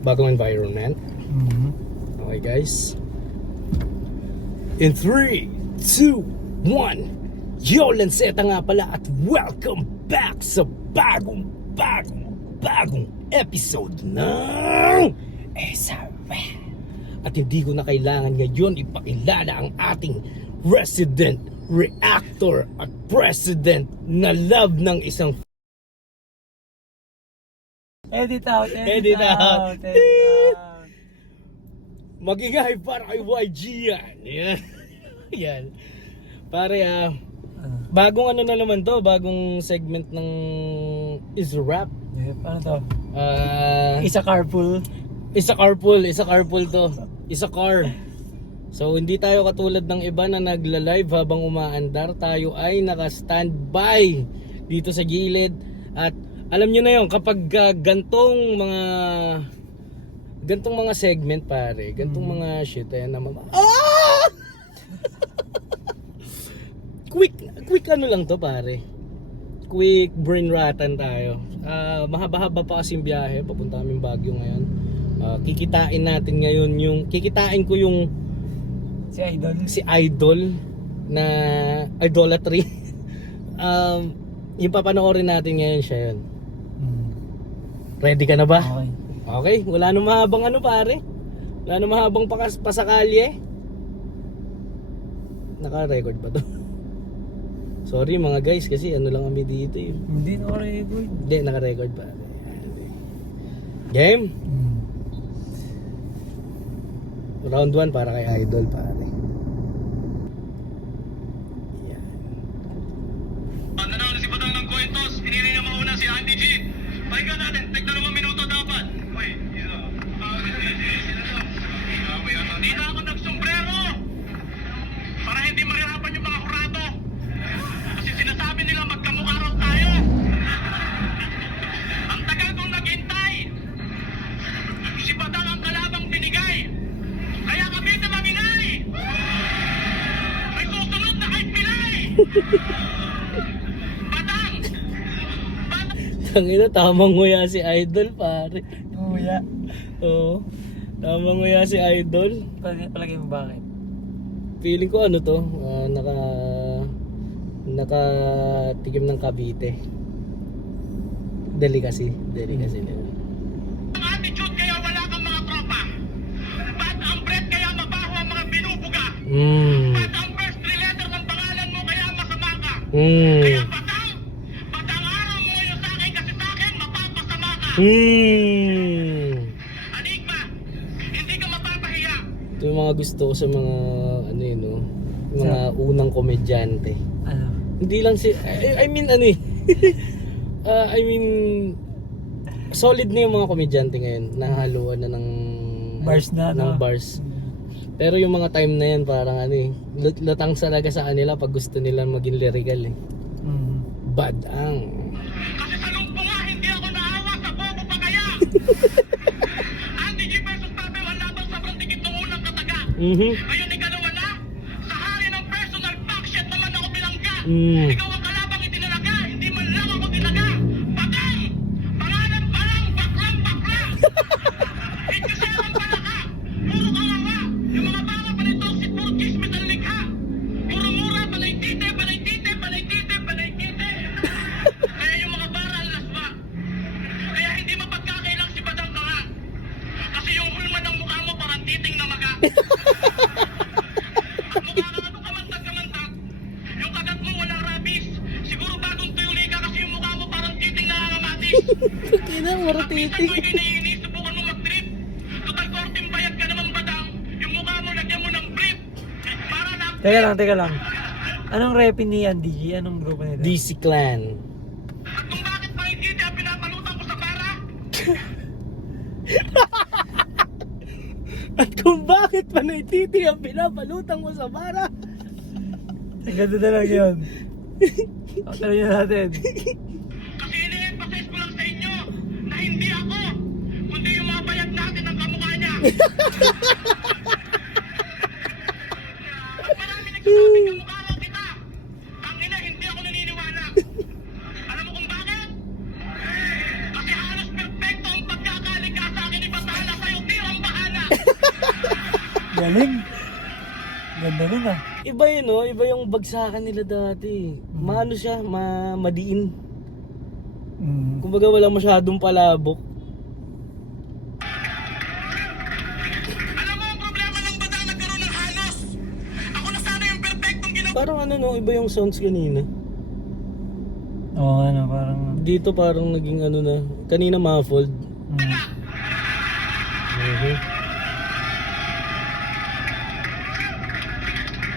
bagong environment. Okay guys, in 3, 2, 1, yo, Lanceta nga pala at welcome back sa bagong episode ng SRF. At hindi ko na kailangan ngayon ipakilala ang ating resident reactor at president na love ng isang Edit out. magingay para kay YG yan. Yan. Pare bagong ano na naman to, bagong segment ng Is Rap. Ano to? Isa carpool to. Isa car. So hindi tayo katulad ng iba na nagla-live habang umaandar. Tayo ay naka-standby dito sa gilid. At alam nyo na yun, kapag gantong mga segment pare, gantong mga shit ayan naman. Quick ano lang to pare. Quick brain ratan tayo. Mahaba-haba pa kasing biyahe papunta kaming Baguio ngayon. Kikitain ko yung si Idol na idolatry. Yung papanoorin natin ngayon siya yun. Ready ka na ba? Okay, wala nang mahabang ano pare. Wala nang mahabang pasakalye. Naka-record ba to? Sorry mga guys kasi ano lang kami dito eh. Hindi naka-record. Hindi, naka-record pa. Game? Round 1 para kay Idol pare. Yan. Nanalo si Badang ng Cointos, pinili niya mauna si Andy G. Pahinga natin, tignan naman minuto dapat. Uy, di na ako nagsombrero para hindi mahirapan yung mga kurado. Kasi sinasabi nila magkamukha raw tayo. Ang tagal kong naghintay. Si Badang ang kalabang binigay. Kaya kami na mamingay. May susunod na kay Pilay. Badang! Tangina, tamang nguya si Idol pare. Nguya. Oo. Tamang nguya si Idol. Palagay mo bakit? Feeling ko ano to, nakatikim ng Cavite. Delicacy nila. Ang attitude kaya wala kang mga tropa. Bad ang breath kaya mabaho ang mga binubuga. Bad ang first three letter ng pangalan mo kaya masama ka. Kaya batang araw mo ngayon sa akin kasi sa akin mapapasama ka. Anigma, hindi ka mapapahiya. Ito yung mga gusto ko sa mga ano yun, no? Mga unang komedyante. Ano? Hindi lang I mean ano eh. Solid na yung mga komedyante ngayon. Nahaluan na ng Bars na, ng no? bars. Pero yung mga time na yan parang ano eh, lutang talaga sa kanila pag gusto nila maging lyrical eh. Bad ang. Kasi sa lumpunga hindi ako naawa sa bobo pa kaya. Andy G versus Pape ang laban sa dikit ng unang kataga. Ngayon ikalawa na, sa hari ng personal faction naman ako bilangga. Ikaw ang kalabang itinalaga, hindi man lang ako tinaga. Badang! Pangalan pa lang, baklang. Itkaserang pala ka, puro kawawa. Yung mga banga pa nito, si puro chismis ang likha. Puro mura, panay tite. Kaya yung mga bara ang laswa. Kaya hindi mapagkakailang si Badang ka nga. Kasi yung hulman ng mukha mo parang titing na maga. Mukha ka ano kamantag. Yung kagat mo walang rabies. Siguro bagong tuyuli ka kasi yung mukha mo parang titing na nangangatis. Kina mo Kapitan mo ikay naiinis, subukan mo mag-trip. Total korting bayad ka naman Badang. Yung mukha mo lagyan mo ng brief. Para na... Teka lang. Anong repin ni Andy G? Anong grupo nito? DC Clan. At kung bakit pa hindi ang pinapalutan ko sa para? At kung bakit panay titi ang pinapalutang mo sa bara? Ang ganda na lang yun. Try natin. Kasi ini-emphasize ko lang sa inyo na hindi ako, kundi yung mga bayad natin ang kamukha niya. At marami nagsasabing kamukha ko kita. Tangina, hindi ako naniniwala. Alam mo kung bakit? Kasi halos perfecto ang pagkakaligasa sa akin ni Batalas. Galing. Ganda nun ah. Iba yun, no? Iba yung bagsakan nila dati. Maano siya, madiin. Kumbaga wala masyadong palabok. Alam mo, ang problema lang ba na nagkaroon ng halos? Ako na sana yung perfectong ginawa. Parang ano, no? Iba yung sounds kanina. Oo, ano, parang... Dito parang naging ano na. Kanina muffled.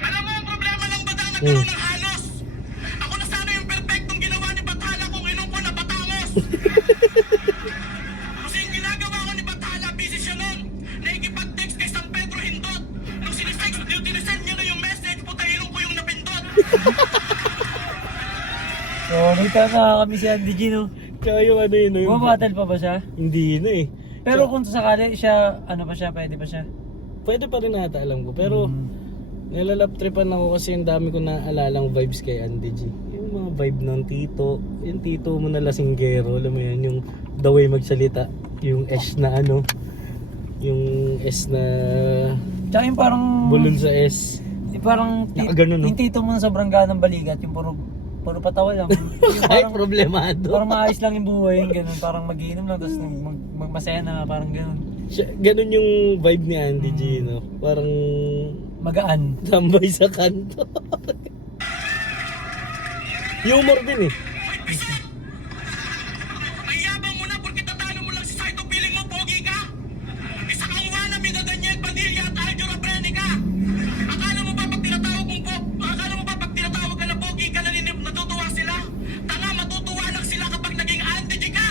Alam mo, ang problema lang ba na nagkaroon ng halos? Ako na sana yung perfectong ginawa ni Bathala kung inong ko na Batangos. Kasi yung ginagawa ko ni Bathala, busy siya nun. Naikipag-text kay San Pedro Hindot. Nung sinisend niya na yung message, puta ilong ko yung napindot. So, may tama kami si Andy G, no? Kaya yung ano yun, yung... Bumabattle pa ba siya? Hindi na eh. Pero kung sakali siya, ano pa siya, pwede pa siya? Pwede pa rin ata, alam ko. Pero nilalaptripan ako kasi yung dami ko naalalang vibes kay Andy G. Yung mga vibe ng tito. Yung tito mo na lasinggero. Alam mo yan, yung the way magsalita. Yung S na ano. Yung S na Tsaka yung parang... bulol sa S. Yung parang... Nakaganon, no? Yung tito mo na sobrang ganang baligat, yung puro patawa lang. Yung Ay, parang... problemado. Parang maayos lang yung buhay, yung ganun. Parang magiinom lang, tapos magmasaya na, parang ganun. Ganun yung vibe ni Andy G, no? Parang Magaan. tambay sa kanto. Humor din eh. Ay yabang mo na porque tatalo mo lang si Saito, piling mo pogi ka. Isa kang wannabe na Daniel Padilla at Aljo Rabrenica. Akala mo ba pag tinatawag ka na pogi ka natutuwa sila? Tanga, matutuwa lang sila kapag naging Andy G ka.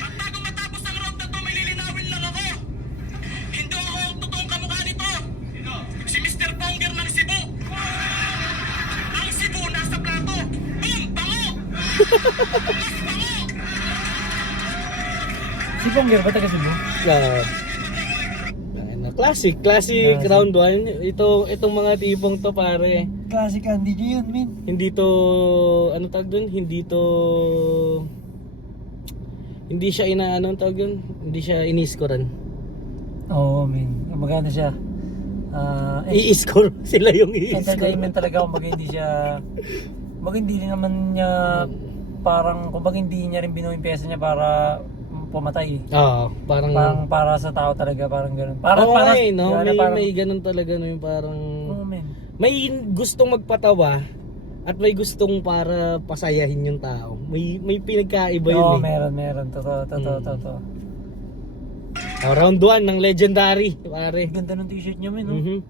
At bago matapos ang round na to, may lilinawin lang ako. Hindi ako ang totoong kamukha nito. Si Mr. Ponger ng Cebu. Ang Cebu nasa plato. Boom! Bango! Mas bango! Si Ponger, ba taga Cebu? Classic round 1. Itong mga tipong to pare. Classic Andy G yun, min. Hindi to ano tawag dun? Hindi siya inaano tawag dun? Hindi siya iniskoran. Oo, min. Maganda siya. I-score sila yung i-score. Entertainment talaga, kumbaga hindi siya... Kumbaga hindi rin naman niya parang... Kumbaga hindi niya rin binuo yung piyesa niya para pumatay. Oo, parang Para sa tao talaga, parang ganun. no? Parang, May ganun talaga no, yung parang Oo, men. may gustong magpatawa at may gustong para pasayahin yung tao. May pinagkaiba yun Oo, eh. meron. Totoo. Round 1 ng Legendary, pare. Ganda ng t-shirt niya, men. No?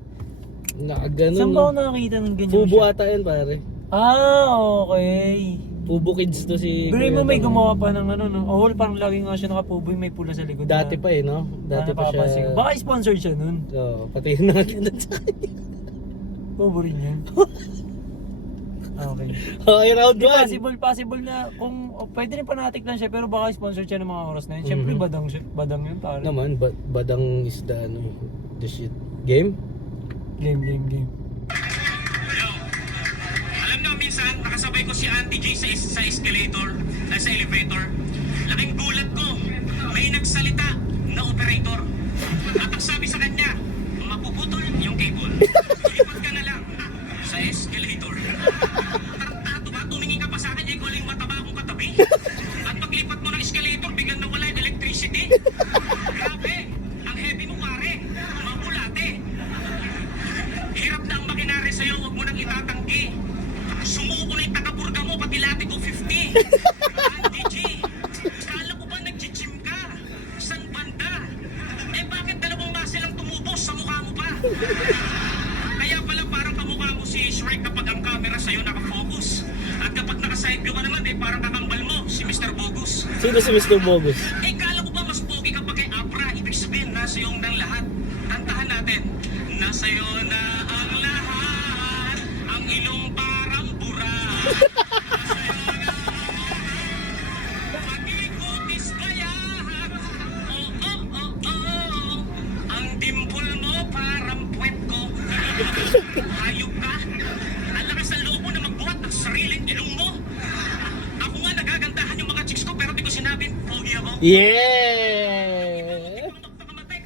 Nakaganon. Saan ba ako No? nakakita ng ganyan? Fubo ata yan, pare. Okay. Fubo kids to si... Pero mo Kuya may Dong. gumawa pa ng ano, no? Oh, parang lagi nga siya nakapuboy, may pula sa likod. Dati pa eh, no? Dati pa siya. Baka sponsored siya nun. Oo, pati yun natin doon sa kanya. Bobo rin yan. Okay. Okay, round 1. Possible na kung pwede rin panatik lang siya pero baka sponsored siya ng mga oras na yun. Siyempre badang yun pare. Naman, badang is the ano, the shit. Game? Game. Yo, alam nyo minsan, nakasabay ko si Auntie G sa escalator, sa elevator. Laking gulat ko, may nagsalita na operator. At ang sabi sa kanya, mapuputol yung cable. Ilipat ka na lang sa escalator. Tarantado ba? Tumingin ka pa sa akin, ikaw lang mataba akong katabi. At paglipat mo ng escalator, biglang nawala yung electricity. Grabe, ang heavy mo pare, mabulate. Hirap na ang makinari sa'yo, huwag mo nang itatanggi. Sumuko na yung takapurga mo, pati lati ko 50. Andy G, kala ko ba nag-gym ka? San banda? Eh bakit dalawang muscle ang tumubos sa mukha mo pa? Kaya pala parang kamukha mo si Shrek kapag ang camera sa'yo nakafocus. At kapag naka-side view ka naman, eh parang kakambal mo, si Mr. Bogus. Sino si Mr. Bogus? Eh kala ko ba mas pogi kapag kay Abra? Ibig sabihin, nasa iyong ng lahat. Tantahan natin, nasa iyo na ang lahat. Ang ilong parang bura. Mag-ikutis bayan. Oh. Ang dimpul mo parang puwet ko. Hayop ka. Ang lakas ng loob mo na magbuhat ng sariling ilong mo. Ako nga nagagandahan yung mga chicks ko pero di ko sinabing pogi ako. Yeah! Magpakamatay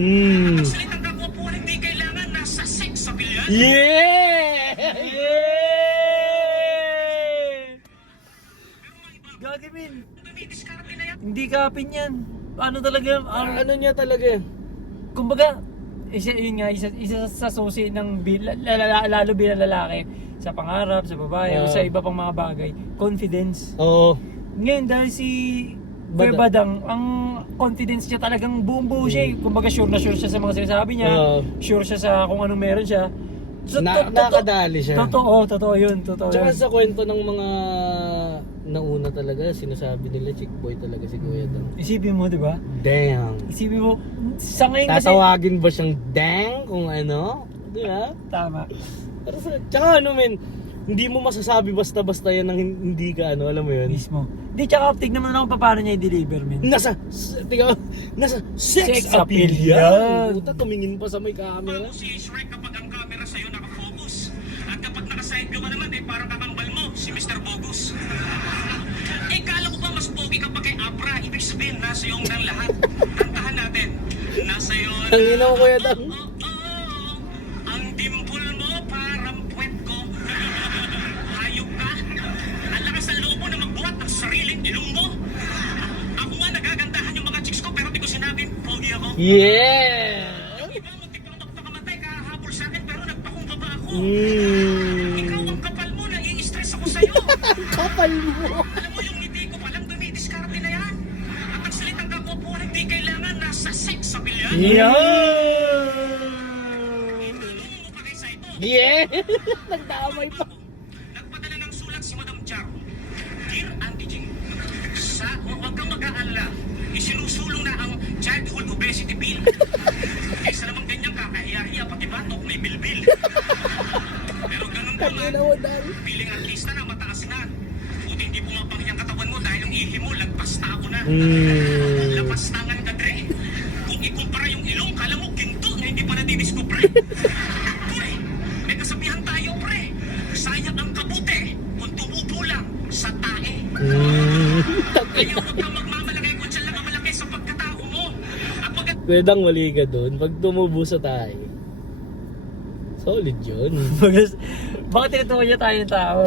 Mm. Salitang kagwapuan, hindi kailangan nasa sex sa bilyan. Yeah! Gagi, Min. Dumidiskarte na yan. Hindi kapin yan. Ano talaga, Ano niya talaga? kumbaga, yun nga, isa sa susi ng lalo bilang lalaki, sa pangarap, sa babae, o sa iba pang mga bagay, confidence. Oo. Ngayon, dahil si Kuya Badang. Badang, ang confidence niya talagang buong-buo siya eh. Kumbaga, sure na sure siya sa mga sinasabi niya, sure siya sa kung anong meron siya. Nakakadali siya. Totoo yun. Tsaka sa kwento ng mga nauna talaga, sinasabi nila chick boy talaga si Kuya Dan. Isipin mo, di ba? Dang. Isipin mo, sa ngayon kasi... Tatawagin ba siyang dang kung ano? Di ba? Tama. Pero tsaka ano men, hindi mo masasabi basta-basta yan ng hindi ka ano, alam mo yun? Mismo. Di, tsaka tignan mo na kung paano niya i-deliver, man. Nasa sex Sex appeal appeal yan. yan. Puta, tumingin pa sa may camera. Paano si Shrek kapag ang camera sa'yo nakafocus? At kapag nakaside ka naman eh, parang kakambal mo, si Mr. Bogus. Eh, kala ko ba mas pogi kapag kay Abra? Ibig sabihin, nasa yung ng lahat. Kantahan natin. Nasa iyo na. Ang ina ko, Kuya Dan. Ang dimple mo parang puwet ko. Hayop ka. Ang lakas ng loob mo na magbuhat ng sariling ilong mo. Ako nga nagagandahan yung mga chicks ko pero di ko sinabing pogi ako. Yeah! Iba mo tipang magpakamatay kahabol sa akin pero nagpakumbaba ako. Ikaw ang kapal mo, nai-stress ako sa'yo. Kapal mo. Alam mo yung ngiti ko palang dumidiskarte na yan. At ang salitang kagwapuan, hindi kailangan nasa sex sa bilyan. Itanong mo pa kay Saito. Yeah! Nagdamay pa. Nagpadala ng sulat si Madam Charo. Dear Auntie Jing, huwag kang mag-aalala. Isinusulong na ang childhood obesity bill. Kaysa namang ganyan kakahiya-hiya, pati batok may bilbil. Pero ganun pa man, Tangina mo, Dan. piling artista na mataas na. Buti hindi pumapang yung katawan mo dahil ang ihi mo, lagpas na ako na. Lapas tangan ka, Dre. Kung ikumpara yung ilong, kala mo ginto na hindi pa nadidiscover. Pre, may kasabihan tayo, pre. Sayang ang kabuti kung tumubo lang sa tae. Kaya huwag kang magmamalaki kung siya lang ang malaki sa pagkatao mo. At pag Pwedang mali ka doon pag tumubo sa tayo. Solid yun. Bakit tinutukoy niya tayo ng tao?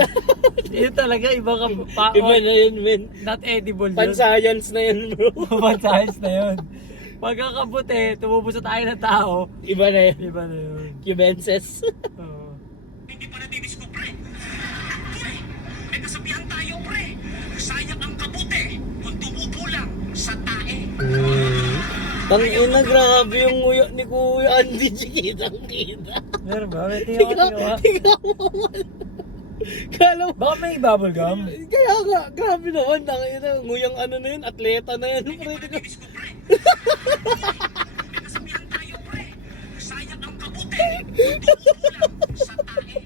Yun talaga, iba ka pa. Iba na yun, men. Not edible yun. Pan-science na yun, bro. Pan-science na yun. Pagkakabuti, tumubo sa tayo ng tao, Iba na yun. iba na yun. Cubenses. Oo. hindi pa nadidiscover. Pre, may kasabihan tayo, pre. Sayang ang kabuti kung tumubo lang sa tae. Tangina, grabe yung nguya ni Kuya Andy. Kitang-kita. Meron ba? May tingnan ko. Tingnan mo man. Kala mo. Baka may bubble gum? Kaya nga, grabe naman. Tangina, nguyang ano na yun, atleta na yun. Hindi pa nadidiscover. May kasabihan tayo, pre. Sayang ang kabuti kung tumubo lang sa tae.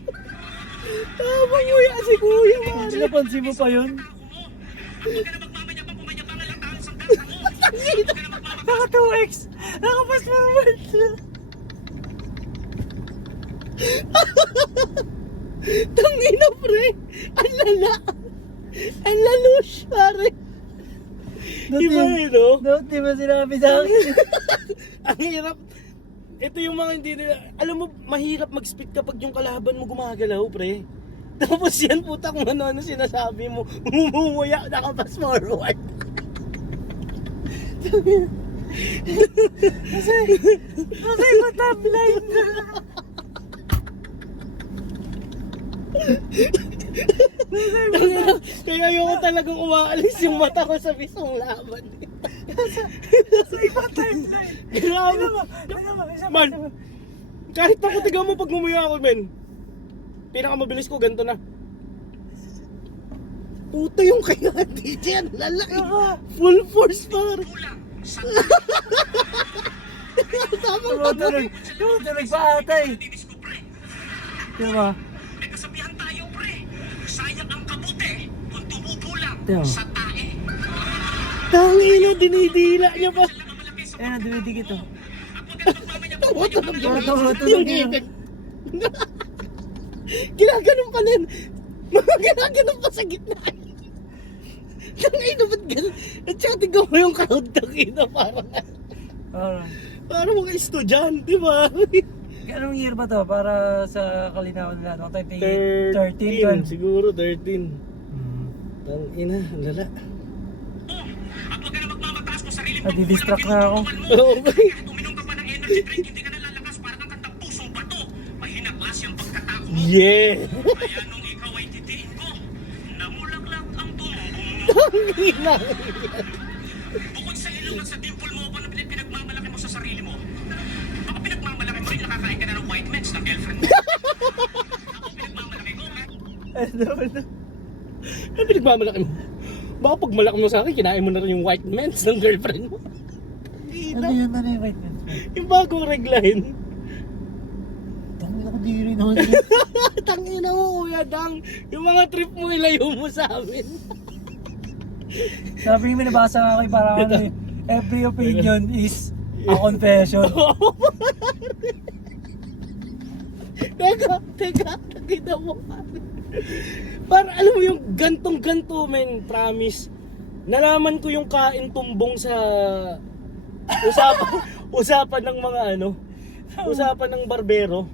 Tama nguya si Kuya, man. Napansin mo pa yun? Huwag ka na magmamayabang, pumayabangan lang tayo sa ganda mo. Huwag ka na magmamayabang. Naka 2x! Naka fast forward! Tangina, pre. Ang lala. Ang lalush, pare. Iba yun, no? Don't di ba sinabi sa akin? Ang hirap. Ito yung mga hindi nila. Alam mo, mahirap mag-speed kapag yung kalaban mo gumagalaw, pre. Tapos yan, puta, kung ano-ano sinasabi mo. Umumuya, naka-fast forward. Kasi iba timeline! Kaya ayoko talagang umaalis yung mata ko sa mismong laban. Sa ibang timeline! Grabe. Man, kahit ako tiga mo pag gumuya ako, men. Pinakamabilis ko, ganito na. Puta yung kaya DJ, ang lala eh. Full force, par. Kulang sa Tumutunog pa ata eh. nadidiscover. Diba? May kasabihan tayo, pre. Sayang ang kabuti kung tumubo lang Tiyo. sa tae. Tangina, dinidila niya pa. Lang ang malaki sa Ayan, dumidikit oh. At huwag ka na magmamayabang, pumayabangan lang tayo. Tumutunog Yung yun. ngipin. Ginaganon pa rin. Ginaganon pa sa gitna. Tangina, ba't ganun? At saka tignan mo yung crowd, tangina, parang. Para mga estudyante ba? Anong year ba to? Para sa kalinawan nila. 13, 13, 12. siguro 13. Hmm. Tang ina, ang lala. At huwag ka na magmamataas mo sarili mo. Nadi-distract na ako. Oo ba? Kahit uminom ka pa ng energy drink, hindi ka na lalakas para kang kantang pusong bato. Mahina klase ang pagkatao mo. Yeah! Kaya nung ikaw ay titiin ko, namulaklak ang tumbong mo. Ina. Bukod sa ilong at sa dimple mo, ano pinagmamalaki mo sa sarili mo? Baka pinagmamalaki mo rin, nakakain ka na ng white meds ng girlfriend mo. Ako pinagmamalaki ko, ha? Ano pinagmamalaki mo? Baka pag malaki mo sa akin, kinain mo na rin yung white mens ng girlfriend mo. Ano yun? Ano yung right man? Yung bagong reglahin. Tangi ako diri naman. Tangina mo, Kuya Dang. Yung mga trip mo, ilayo mo sa amin. Sabi niyo, nabasa nga kayo parang ano eh. Every opinion is a confession. Teka, nakita mo. Para alam mo yung gantong-ganto, men, promise. Nalaman ko yung kain tumbong sa usapan ng mga ano, usapan ng barbero.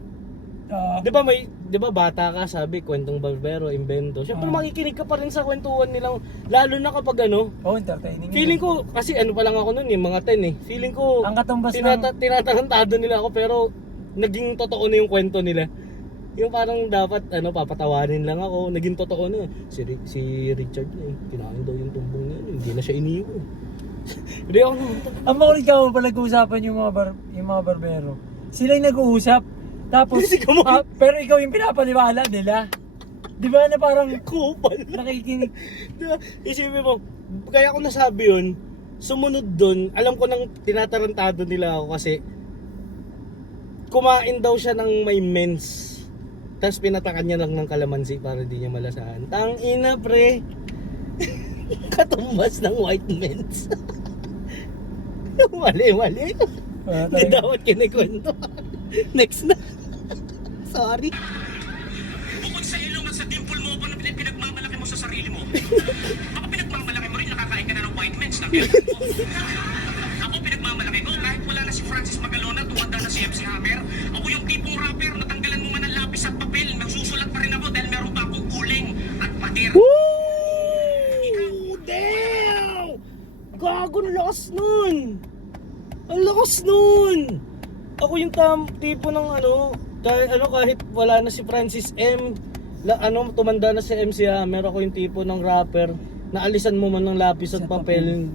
'Di ba bata ka, sabi kwentong barbero, imbento. Syempre makikinig ka pa rin sa kwentuhan nilang, lalo na kapag ano. Oh, entertaining. Feeling ko kasi ano pa lang ako noon, mga 10 eh. Feeling ko ang katumbas ng tinatarantado nila ako, pero naging totoo na yung kwento nila. Yung parang dapat ano, papatawarin lang ako, naging totoo na. Si Richard kinain daw yung tumbong niya, hindi na siya iniwan. Hindi ako ang makulit ka mo pala nag-uusapan yung mga barbero. Sila yung nag-uusap. Tapos, pero ikaw yung pinapaniwala nila. Di ba na parang kupal. nakikinig? Diba? Isipin mo, kaya ako nasabi yun, sumunod dun, alam ko nang tinatarantado nila ako kasi kumain daw siya ng may mens. Tapos pinatakan niya lang ng kalamansi para di niya malasahan. Tang ina pre. Katumbas ng white mens. Mali. Hindi dapat kinikwento. Next na. Sorry. Bukod sa ilong at sa dimple mo, ano pinagmamalaki mo sa sarili mo? Baka pinagmamalaki mo rin, nakakain ka na ng white meds ng girlfriend mo. Ako pinagmamalaki ko, kahit wala na si Francis Magalona, tumanda na si MC Hammer. Ako yung tipong rapper, natanggalan mo man ng lapis at papel, nagsusulat pa rin ako dahil meron pa akong guling at pader. Woo! Damn! Gago, ang lakas nun! Ang lakas nun! Ako yung tipo ng ano, kahit wala na si Francis M, tumanda na si MC Hammer, ako yung tipo ng rapper, naalisan mo man ng lapis at papel,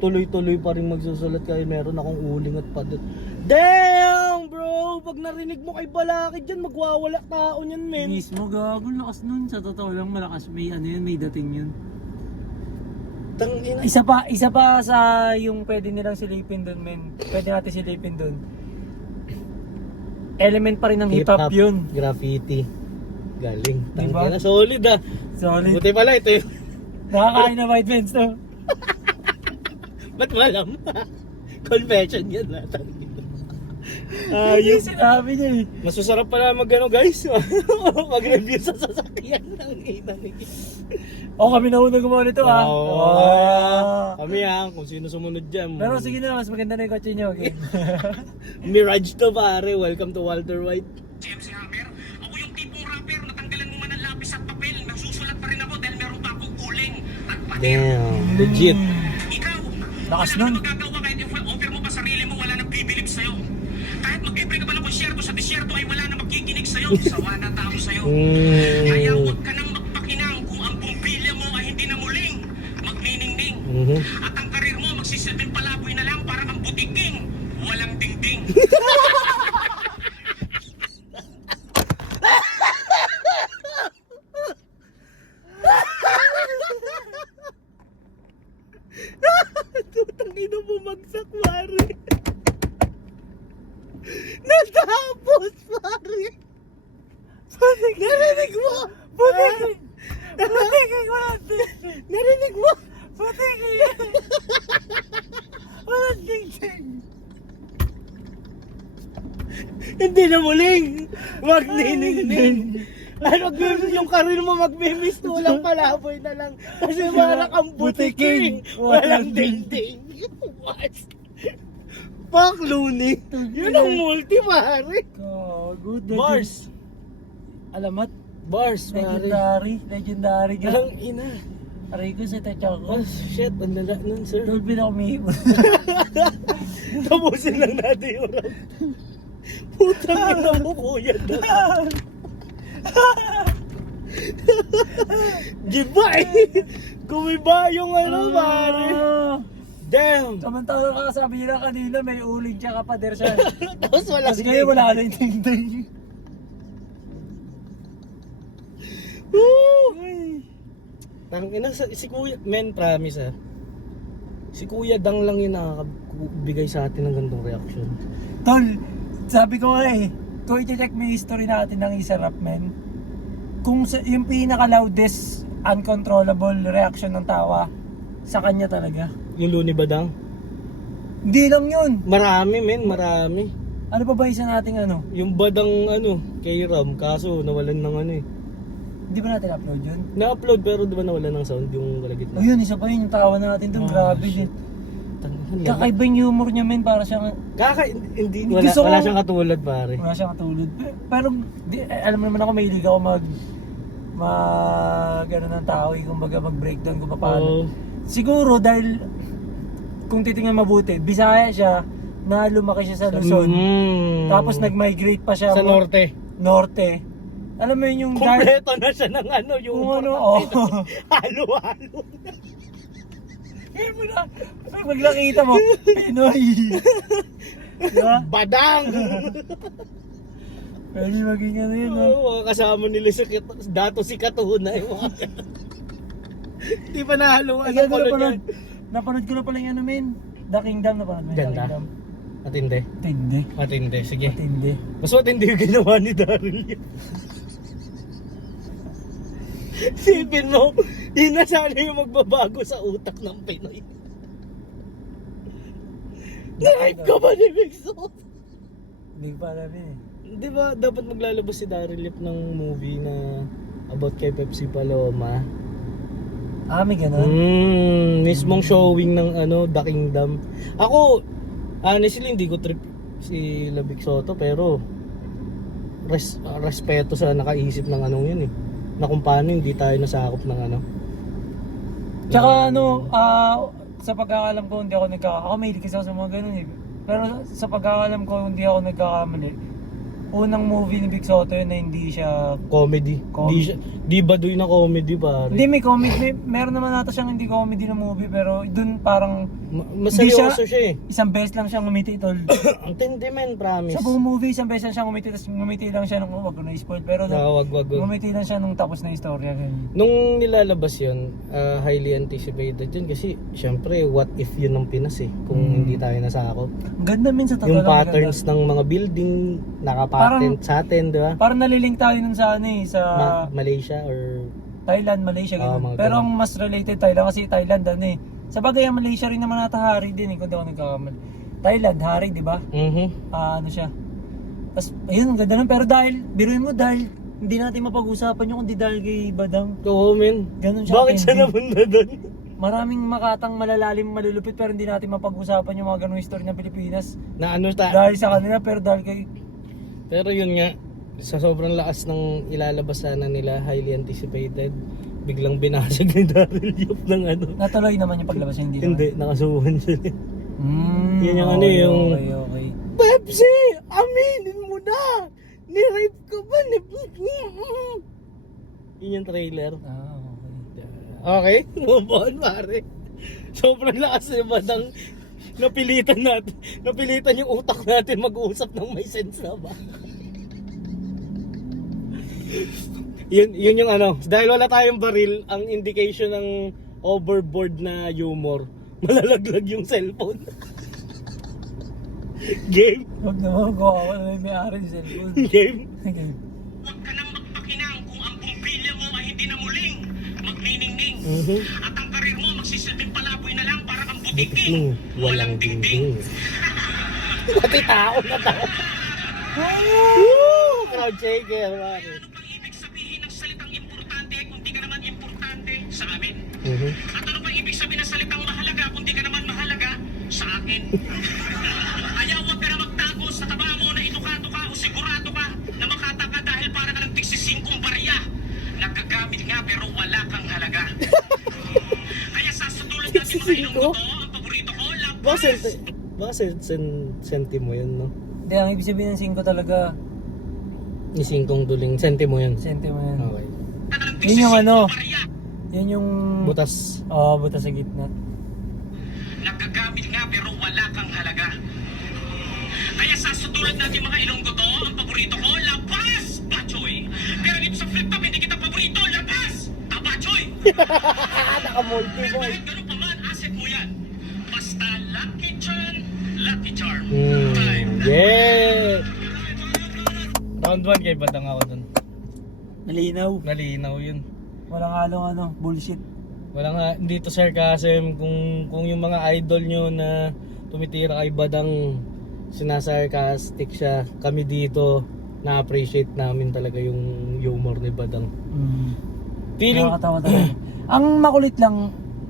tuloy-tuloy pa rin magsusulat kahit meron akong uling at pader. Damn, bro! Pag narinig mo kay Balakid dyan, magwawala tao niyan, men. Mismo gago, lakas nun. Sa totoo lang, malakas. May ano yun, may dating yun. Tangina. Isa pa sa yung pwede nilang silipin doon, men. Pwede natin silipin doon. Element pa rin ng hip-hop yun. Graffiti. Galing. Diba? Tangina, solid ah. Solid. Buti pala ito yun. Nakakain na white vents, no? Ba't malam? Confession yan na. Yung sinabi niya eh. Masusarap pala mag-ano guys. Mag-review sa sasakyan ng ina ni. Kami na unang gumawa nito ah. Kami kung sino sumunod dyan. Pero sige na, mas maganda na yung kotse nyo. Okay? Mirage to pare. Welcome to Walter White. Si MC Hammer, ako yung tipong rapper, natanggalan mo man ng lapis at papel, nagsusulat pa rin ako dahil meron pa akong guling at pader. Damn. Legit. Ikaw, Lakas wala nun. na magagawa kahit offer mo pa sarili mo, wala nang bibilib sa'yo. Kahit mag-libre ka pa ng konsyerto sa disyerto ay wala na makikinig sa'yo. Sawa na tao sa'yo. Kaya huwag ka nang magpakinang kung ang bumbilya mo ay hindi na muling magniningning. At ang karir mo magsisilbing palaboy na lang para kang butiking. Walang dingding. Tutang ina bumagsak pare. Natapos pare. Narinig mo? Butik! Narinig mo? Butik! Walang ding-ding! Hindi na muling magniningning. Ano yung karir mo magme-miss to, walang palaboy na lang. Kasi parang ang butiking, walang dingding. What? fuck, Looney? Yun ang multi, pare. Good. Bars. Alamat. Bars, pare. Legendary ka. Ang ina. Aray ko sa tatya ko. Oh, shit. Ang lala nun, sir. Dolby na umiiwan. Tapusin lang natin yung round. Putang ina mo, kuya. Giba eh. Kumiba yung ano, pare. Damn. Samantala ka, sabi nila kanina may uling siya kapader siya. Tapos wala. Tapos ngayon wala na yung tingting. Tangina si Kuya, men, promise ah. Si Kuya Dang lang yung nakakabigay sa atin ng ganitong reaction. Tol, sabi ko nga kung i-check mo yung history natin ng Isa Rap, men, kung yung pinaka-loudest, uncontrollable reaction ng tawa, sa kanya talaga. Yung Looney Badang? Hindi lang yun. Marami, men, marami. Ano pa ba isa nating ano? Yung Badang kay Ram, kaso nawalan ng Hindi ba natin upload yun? Na-upload pero di ba nawalan ng sound yung kalagitnaan? Ayun, isa pa yun, yung tawa natin dun, grabe din. Kakaiba yung humor niya, men, para siyang... Hindi, Gusto ko- wala siyang katulad, pare. Wala siyang katulad. Pero, alam mo naman ako, mahilig ako gano'n ng tao, kumbaga mag-breakdown kung paano. Oo. Siguro dahil, kung titingnan mabuti, Bisaya siya, na lumaki siya sa Luzon. Tapos nag-migrate pa siya Sa norte. norte. Alam mo yun yung... Kompleto na siya ng yung Kung ano, halo-halo. Ngayon mo na, pag nakita mo, Pinoy. Diba? Badang! Pwede maging ano yun, no? Oo, mga kasama nila sa dato si Katuna. Di pa nahaluan Ay, ng kolon yan. napanood ko na pala yung ano, men. The Kingdom, napanood mo yung The Ganda. Kingdom. Matindi. Tindi. Matindi, sige. Tindi. Mas matindi yung ginawa ni Daryl yun. Sipin mo, yun na sana yung magbabago sa utak ng Pinoy. Na-hype ka ba ni Bigso? Hindi ko pa alam yun Di ba dapat maglalabas si Daryl Yip ng movie na about kay Pepsi Paloma? May ganun. Mismong showing ng The Kingdom. Ako, honestly, hindi ko trip si Labig Soto pero respeto sa nakaisip ng yun na kung paano hindi tayo nasakop ng Tsaka sa pagkakalam ko hindi ako ako mahilig kasi ako sa mga ganun Pero sa pagkakalam ko hindi ako nagkakamali. Unang movie ni Big Soto yun na hindi siya comedy. Di ba doy na comedy pare? Hindi, may comedy. Meron naman nata siyang hindi comedy na movie pero dun parang Mas hindi seryoso siya isang beses lang siyang ngumiti, tol. Ang tindi men, promise. Sa buong movie, isang beses lang siyang ngumiti, tapos ngumiti lang siya nung, wag ko na-spoil, pero Wag. ngumiti lang siya nung tapos na istorya. Ganyan. Nung nilalabas yun, highly anticipated yun kasi syempre what if yun ang Pinas kung hindi tayo nasakop. Ang ganda min sa totoo Yung lang, patterns ng mga building nakapatent sa atin, di ba? Parang nalilink tayo nun sa sa Malaysia or Thailand, Malaysia, ganun. mga Pero ganun. ang mas related Thailand kasi Thailand sa bagay ang Malaysia rin naman nata hari din kung di ako nagkakamali. Thailand, hari, di ba? Ano siya. Tapos, ayun, ang ganda nun. Pero dahil, biruin mo, dahil hindi natin mapag-usapan yung kundi dahil kay Badang. Oo, men. Ganun siya. Bakit siya napunta doon? Maraming makatang malalalim, malulupit pero hindi natin mapag-usapan yung mga ganung history ng Pilipinas. Na Dahil sa kanila, pero dahil kay... Pero yun nga, sa sobrang lakas ng ilalabas sana nila, highly anticipated, biglang binasag ni Daryl Yip ng Natuloy naman yung paglabas niya, hindi naman. Hindi, nakasuhan siya. Yun yung Okay. Pepsi! Aminin mo na! Ni-rape ka ba? Yun yung trailer. Okay. Okay, move on pare. Sobrang lakas na Badang napilitan yung utak natin mag-uusap ng may sense na ba? yun yung dahil wala tayong baril, ang indication ng overboard na humor, malalaglag yung cellphone. Game. Huwag naman ko ako na may-ari ng cellphone. Game. Huwag ka nang magpakinang kung ang pumbilya mo ay hindi na muling magniningning. At ang karir mo magsisilbing palaboy na lang para kang butiking. Walang dingding. Pati tao na tao. Woo! Crowd shaker. Ano pang ibig sabihin ng salitang importante kung di ka naman importante sa amin? At ano pang ibig sabihin ng salitang mahalaga kung di ka naman mahalaga sa akin? oh. Ang paborito ko, Baka senti mo yun, no? Hindi, ang ibig sabihin ng 5 talaga, Yung 5 duling, senti mo yun. sente mo yan. Okay. Yun yung ano, yun yung... Butas. Oo, butas sa gitna. Nagagamit nga pero wala kang halaga. Kaya sasudulan natin mga Ilonggo to, ang paborito ko, labas, Bachoy. Pero dito sa flip top, hindi kita paborito, labas, Tabachoy. Naka-multi boy. Kahit ganun pa man, asset mo yan. Basta lucky charm. Time. Yeah! Round 1 kay Badang ako dun. Nalinaw. Nalinaw yun. Walang halong ano, bullshit. Walang hindi to sarcasm. Kung yung mga idol nyo na tumitira kay Badang sinasarcastic siya, kami dito na-appreciate namin talaga yung humor ni Badang. Feeling, Nakakatawa talaga. Ang makulit lang,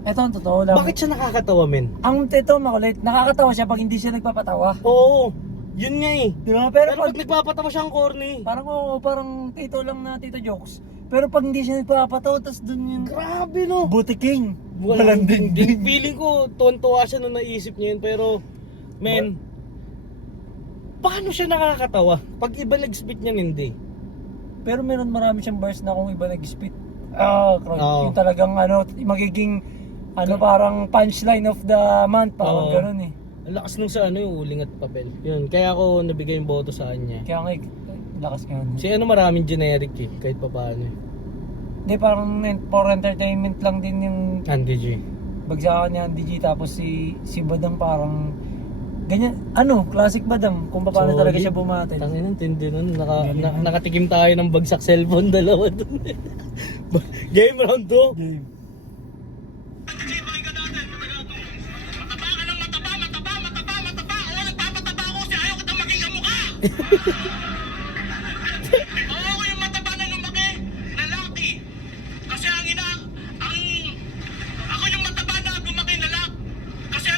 eto ang totoo lang. bakit siya nakakatawa, men? Ang ito makulit, nakakatawa siya pag hindi siya nagpapatawa. Oo, yun nga eh. Di ba? Pero Pero pag nagpapatawa siyang corny, parang oo, parang tito lang na tito jokes. Pero pag hindi siya nagpapatawa, tas dun yung grabe no. butiking. Walang dingding. Feeling ko, tuwan-tuwa siya nung naisip niya yun. Pero, men, paano siya nakakatawa? Pag iba nag-spit niyan, hindi. Pero meron marami siyang bars na kung iba nag-spit. Yung talagang ano, magiging ano parang punchline of the month, parang Oo. ganun eh. Ang lakas nung sa ano yung uling at papel. Yun, kaya ako nabigay yung boto sa kanya. Kaya nga, lakas nga. Si ano maraming generic eh, kahit pa paano eh. Hindi, parang for entertainment lang din yung Andy G. bagsakan ni Andy G. Tapos si Badang parang ganyan, ano, classic Badang. Kung paano talaga siya bumatil. Tangin ang tindi nun. Galing nun. Nakatikim tayo ng bagsak cellphone dalawa dun. Game round 2. Game. Sige, pakinggan natin. Mataba ka ng mataba. Oo, nagpapataba ako kasi ayaw kitang maging kamukha. Oo, yung mataba na lumaki, lalaki. Kasi ako yung mataba na lumaki lalaki. Kasi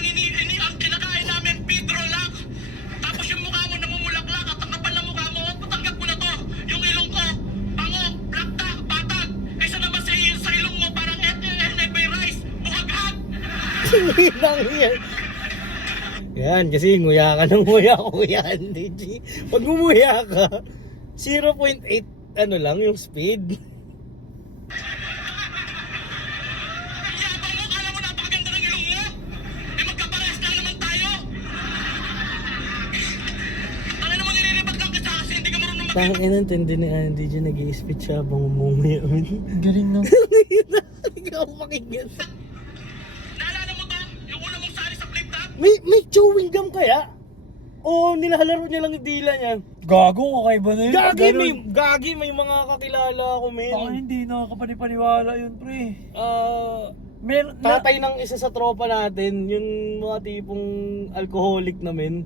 ang kinakain namin, Pedro Lac. Tapos yung mukha mo namumulaklak at ang kapal na mukha mo, patanggap ko na to. Yung ilong ko, pango, plakta, patag. Kaysa naman sa ilong mo, parang may rice, buhaghag. Yan, kasi nguya ka ng nguya ko yan, DG. Pag ngumuya ka, 0.8 ano lang yung speed. Yabang mo, kala mo napakaganda ng ilong mo? Eh magkaparehas na naman tayo. Ano naman nililipat lang kita kasi hindi ka marunong mag- Tangin ang tindi ni Andy G, nag-i-spit siya habang umuya. Galing no? Hindi ako makinggan. Naalala mo to? Yung una mong sali sa flip top? May chewing gum kaya? O nilalaro niya lang yung dila niya? Gago, kakaiba na yun. Gagi, may mga kakilala ako, men. Baka hindi nakakapanipaniwala yun, pre. Meron Tatay ng isa sa tropa natin, yung mga tipong alcoholic namin.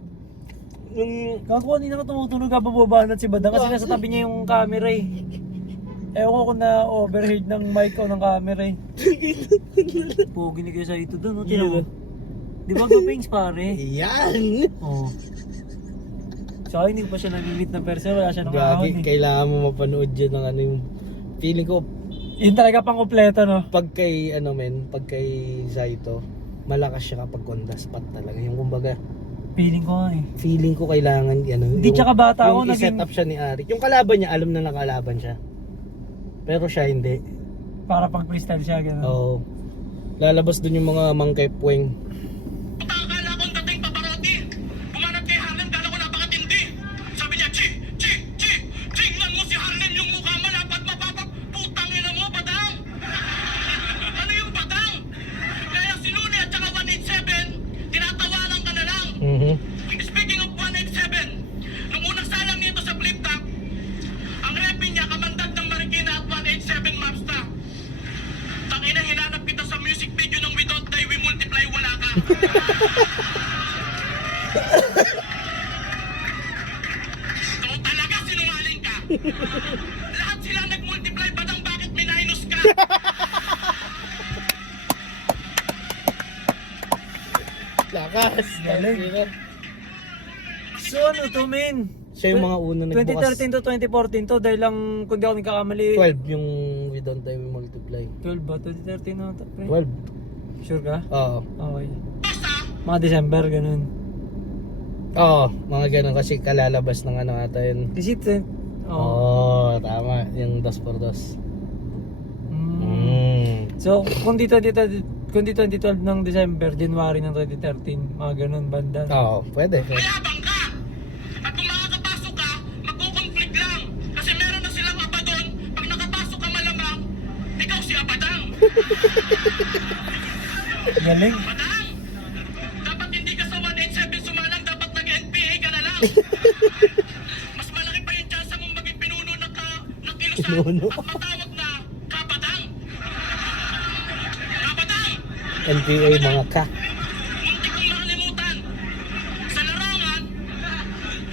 Yung Gago, kanina ka tumutunog ka bababanat si Badang kasi nasa tabi niya yung camera eh. Ewan ko kung na-overhead ng mic o ng camera eh. Pogi ni kayo sa ito doon, no? Tinan mo. Di ba gupings pare? yan! Oo. Saka hindi pa siya nag-meet ng person, wala siya nang Gagi, ahon eh. kailangan mo mapanood yun ng ano yung feeling ko Yun talaga pang kompleto, no? pag kay Zaito, malakas siya kapag on the spot talaga. Yung kumbaga, Feeling ko nga eh. feeling ko kailangan Hindi, tsaka bata ako, yung i-set naging- up siya ni Arik. Yung kalaban niya, alam na nakalaban siya. Pero siya hindi. Para pang freestyle siya, gano'n. Oo. Lalabas dun yung mga mangkay puweng. Akala kong dating paparoti. Pumanap kay Harlem, kala ko napakatindi. Sabi niya, tingnan mo si Harlem, yung mukha malapad mapapag. Putang ina mo, Badang. Ano yung Badang? Kaya si Luni at saka 187, tinatawanan ka na lang. Speaking of 187, nung unang salang nito sa flip top, ang repi niya kamandag ng Marikina at 187 Mapsta. Tangina, hinanap kita sa music video ng We Don't Die, We Multiply, wala ka. Ikaw talaga, sinungaling ka. Lahat sila nag-multiply, Badang, bakit minus ka? Lakas! Galing. So ano to, men? Siya yung mga una nagbukas. 2013 to 2014 to dahil lang kung di ako nagkakamali. 12 yung We Don't Die We Multiply. 12 ba? 2013 na ito, pre? 12. Sure ka? Oo. Okay. basta, Mga December, ganun. Oo, mga ganun kasi kalalabas ng ano ata yun. Kasi ito, Oo, tama. Yung 2x2. So, kung dito 2012 ng December, January ng 2013, mga ganun banda. Oo, pwede. mayabang ka. At kung makakapasok ka, magkukonflict lang. Kasi meron na silang abadon. Pag nakapasok ka malamang, ikaw si Abadang. Galing. Abadang! Dapat hindi ka sa 187 sumalang, dapat nag-NPA ka na lang. Mas malaki pa yung chance mong maging pinuno ng ilusan Pinuno? at matawag na Kabadang. Kabadang! NPA mga ka. Muntik kong makalimutan. Sa larangan,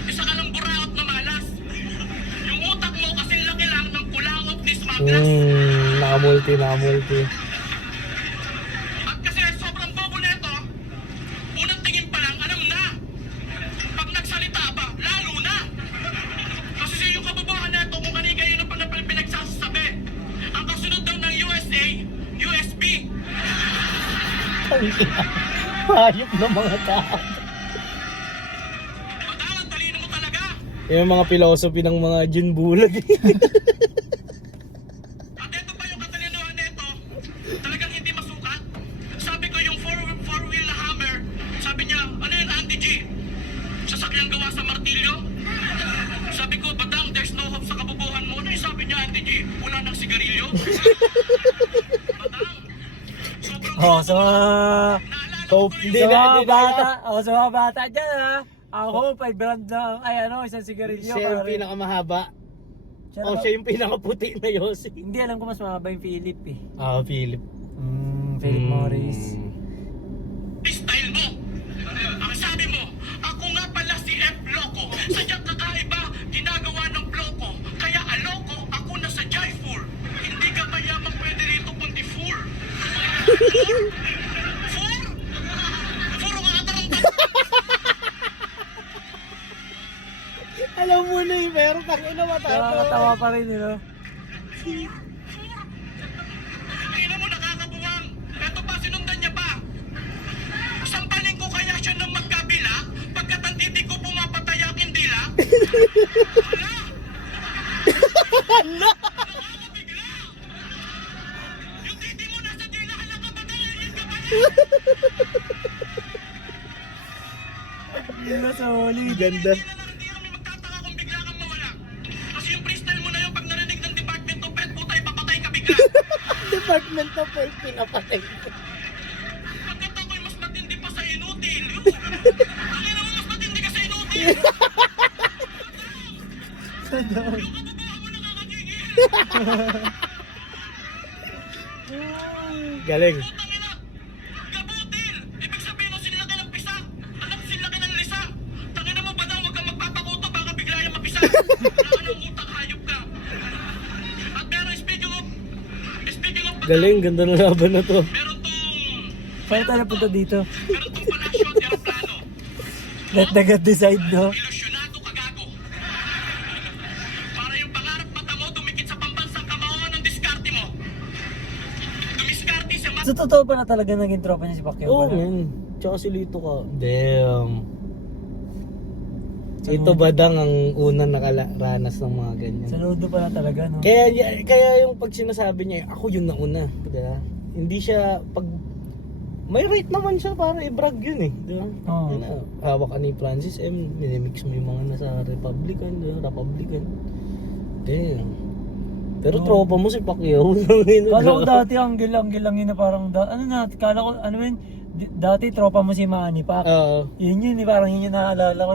isa ka lang buraot na malas. Yung utak mo kasing laki lang ng kulangot ni Smaglas. Nakamulti. At kasi sobrang bobo nito, unang tingin pa lang, alam na. Pag nagsalita ba, lalo na. Kasi yung kababahan nito, kung kanina yun ang pinagsasabi. Ang kasunod daw ng USA, USB. Hayop na mga tao. Madawang talino mo talaga. Yung mga philosophy ng mga Jun Bulag. At ito pa yung katalinuhan nito, talagang hindi masukat. Sabi ko yung four-wheel na hammer, sabi niya, ano yun, Andy G? Sasakyang gawa sa martilyo? Sabi ko, Badang, there's no hope sa kabubuhan mo. Ano yung sabi niya, Andy G? Wala nang sigarilyo? Badang, sobrang Sa mga... naalala Hope, ko hindi Sa na, mga hindi na. bata, sa mga bata dyan ha. Ako, 5 brand na, isang sigarilyo. Siya yung pare. pinakamahaba. Siya O na- siya yung pinakaputi na Yossi. Hindi alam ko mas mahaba yung Philip eh. Philip. Philip Morris. style mo. Ang sabi mo, ako nga pala si F. Loco. Sadyang kakaiba, ginagawa ng bloko. Kaya aloko, ako na sa Jai-Four. Hindi ka mayamang pwede rito kundi four. Four? Four? Four ang atarantang. Alam mo na eh, pero tangina Nakakatawa pa rin no? Tingnan mo, nakakabuwang. Eto pa, sinundan niya pa. Sampalin ko kaya siya ng magkabila pagkat ang titig ko pumapatay ang kindila. Hala! Hala! Nakakabigla! Yung titi mo nasa dila, hala ka ba dahil ka ba? Yun na solid. Ganda. Hindi kami magtataka kung bigla kang mawala. Kasi yung freestyle mo na yun, pag narinig ng Department of Pet, putay, papatay ka bigla. Department of Health, pinapatay ko. Pagkat ako'y mas matindi pa sa inutil. Ang ina mo, mas matindi ka sa inutil. Yung kababahan mo nakakagigil. Galing. Putang ina! Gabutil! Ibig sabihin ng sinlaki ng pisa! Anak sinlaki ng lisa! Tangina mo ba daw huwag kang magpapakuto baka bigla yung mapisa! Wala ka ng utak, hayop ka! At pero speaking of Galing, ganda ng laban na to. meron tong Paano tayo napunta dito? palasyo at aeroplano. Let the God decide, no? Ilusyonado ka gago. Para yung pangarap mata mo dumikit sa pambansang kamawan ng diskarte mo. Dumiskarte sa So, totoo pa na talaga naging tropa niya si Pacquiao? Oo, Wala? man. Tsaka si Lito ka. Damn. Ito badang ang unang nakaranas ng mga ganyan. Saludo pa na talaga, no? Kaya yung pag sinasabi niya, ako yung nauna. Diba? Hindi siya, pag may rate naman siya para i-brag yun eh. Diba? Oo. Yun na, hawak ka ni Francis M. Minimix mo yung mga nasa Republican. Diba? Republican. Damn. Pero Oo. tropa mo si Pacquiao. Kala ko dati anggil-anggil lang yun na parang, kala ko, dati tropa mo si Manny Pac. Oo. Yun eh, parang yun yung naalala ko.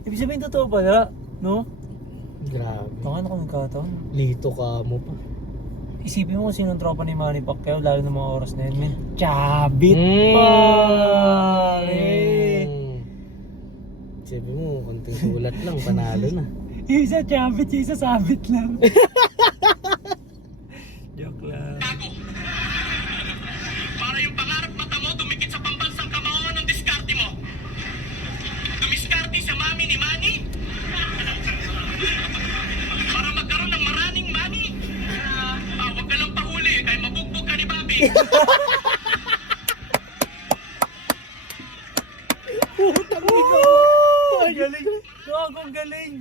Ibig sabihin totoo pala, no? Grabe. Baka ako nagkataon. Lito ka mo pa. Isipin mo kung sinong tropa ni Manny Pacquiao, lalo ng mga oras na yun, men. Chabit Mm. pare! Sabi mo, konting sulat lang, panalo na. Yung isa chabit, yung isa sabit lang. Joke lang. gago. Para yung pangarap mata mo dumikit sa pambansang kamawan ng diskarte mo. Dumiskarte sa mami ni Manny. Para magkaroon ng maraming money. Huwag ka lang pahuli, kaya mabugbog ka ni Bobby. galing. Gagong galing.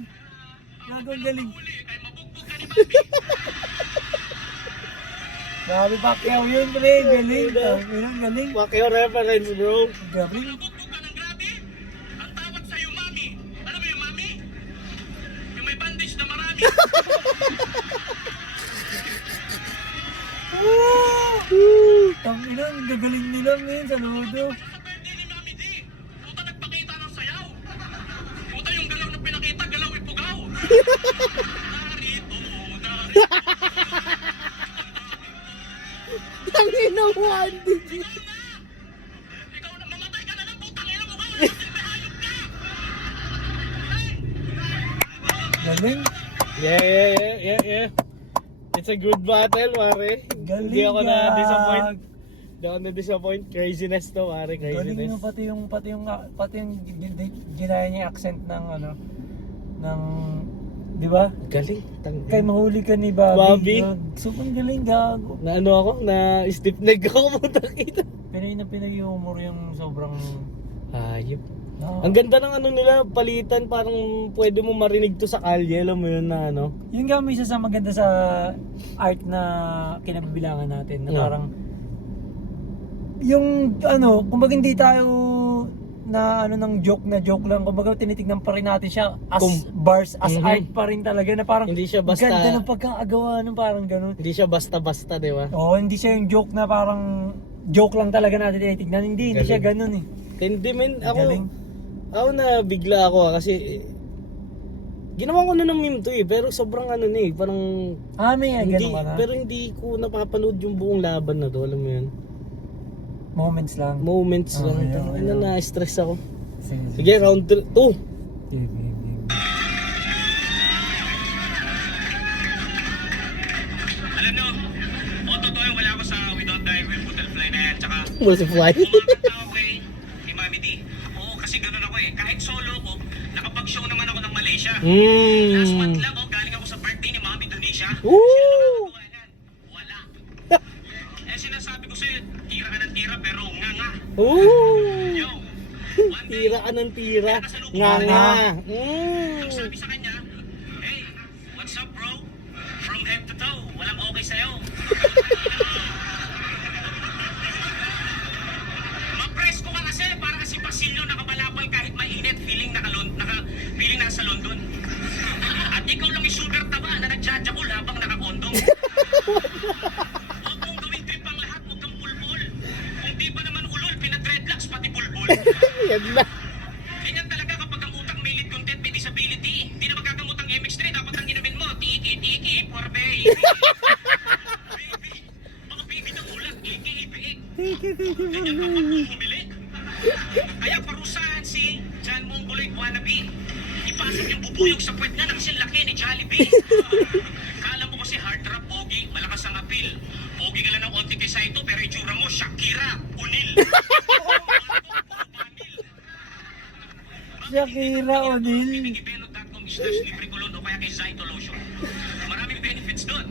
Gagong galing. Huli, kaya mabugbog ka ni Bobby. Grabe Pacquiao yun, pre. Galing. Ang galing. Pacquiao reference, bro. Grabe. Mabugbog ka ng grabe. Ang tawag sa'yo, mami. Ano ba yung mami? Yung may bandage na marami. Tangina, ang gagaling nila men sa Ludo. Sa birthday ni Mami D. Puta nagpakita ng sayaw. Puta yung galaw na pinakita, galaw ipugaw. Narito, narito. Tangina mo, Andy G. Ikaw na, mamatay ka na lang, putang ina mo ka. Wala kasing hayop ka. Galing. Yeah. It's a good battle, pare. Galing. Hindi ako na-disappoint. gag. Hindi ako na-disappoint. Craziness to, pare. Galing Craziness. mo pati yung ginaya niya yung accent ng ano ng di ba? Galing. Kay mahuli ka ni Bobby. Bobby? Sobrang galing gago. Na ano ako? Na stiff neck ako, puta kita. Pinay na pinag-humor yung sobrang Hayop. no. Ang ganda ng ano nila, palitan, parang pwede mo marinig to sa kalye, alam mo yun na ano. Yung nga may isa sa maganda sa art na kinabibilangan natin na Yeah. parang yung ano, kumbaga hindi tayo na ano ng joke lang, kumbaga tinitignan pa rin natin siya as bars, as Mhm. art pa rin talaga na parang Hindi siya basta- ganda ng pagkakagawa ng parang ganun. Hindi siya basta-basta, di ba? Oo, hindi siya yung joke na parang joke lang talaga natin tinitignan. Hindi Galing. siya ganun eh. Hindi men, Galing. ako na bigla ako kasi ginawa ko na ng meme to pero sobrang ano na parang May hindi, ganun ka na. pero hindi ko napapanood yung buong laban na to, alam mo yun? Moments lang. Moments Ah, lang. yeah, Ano yeah. na-stress ako. Sige. Sige, round 2. Sige. Alam nyo, o totoo yung wala ako sa We Don't Die with Butterfly na yan. Tsaka, Multiply. kumakanta ako kay Mami D. Oo, kasi ganun ako eh. Kahit solo ko, nakapag-show naman ako ng Malaysia. Last month lang, galing ako sa birthday ni Mami Indonesia. Woo! Wala. Eh sinasabi ko sa'yo, tira ka ng tira pero nga. Ooh! Yo, one day, Tira ka ng tira. Nga. ang sabi sa kanya, hey, what's up bro? From head to toe, walang okay sa'yo. Mapresko ka kasi, para kasi Basilio nakabalabal kahit mainit, feeling nasa London. At ikaw lang yung sugar taba na nagjajakol habang nakakondom. Huwag mong gawin trip ang lahat, huwag kang pulpul. Kung di ba naman ulol, pinadreadlocks pati bulbul. Yan na. Ganyan talaga kapag ang utang may lead content, may disability. Hindi na magagamot ang MX3, dapat ang inumin mo, tiki, for baby. Baby, mga baby ng ulat, iki-ibiig. Ganyan kapag bumili. Kaya parusahan si John Mongoloid wannabe. Ipasok yung bubuyog sa puwet na ng laki ni Jollibee. Kala mo kasi hard rap, pogi, malakas ang appeal. Pogi ka lang ng onti kay Saito, pero itsura mo, Shakira, Unil. Shakira O'Neal. Bibigibelo.com/libre kulon o kaya kay Zaito Lotion. Maraming benefits doon.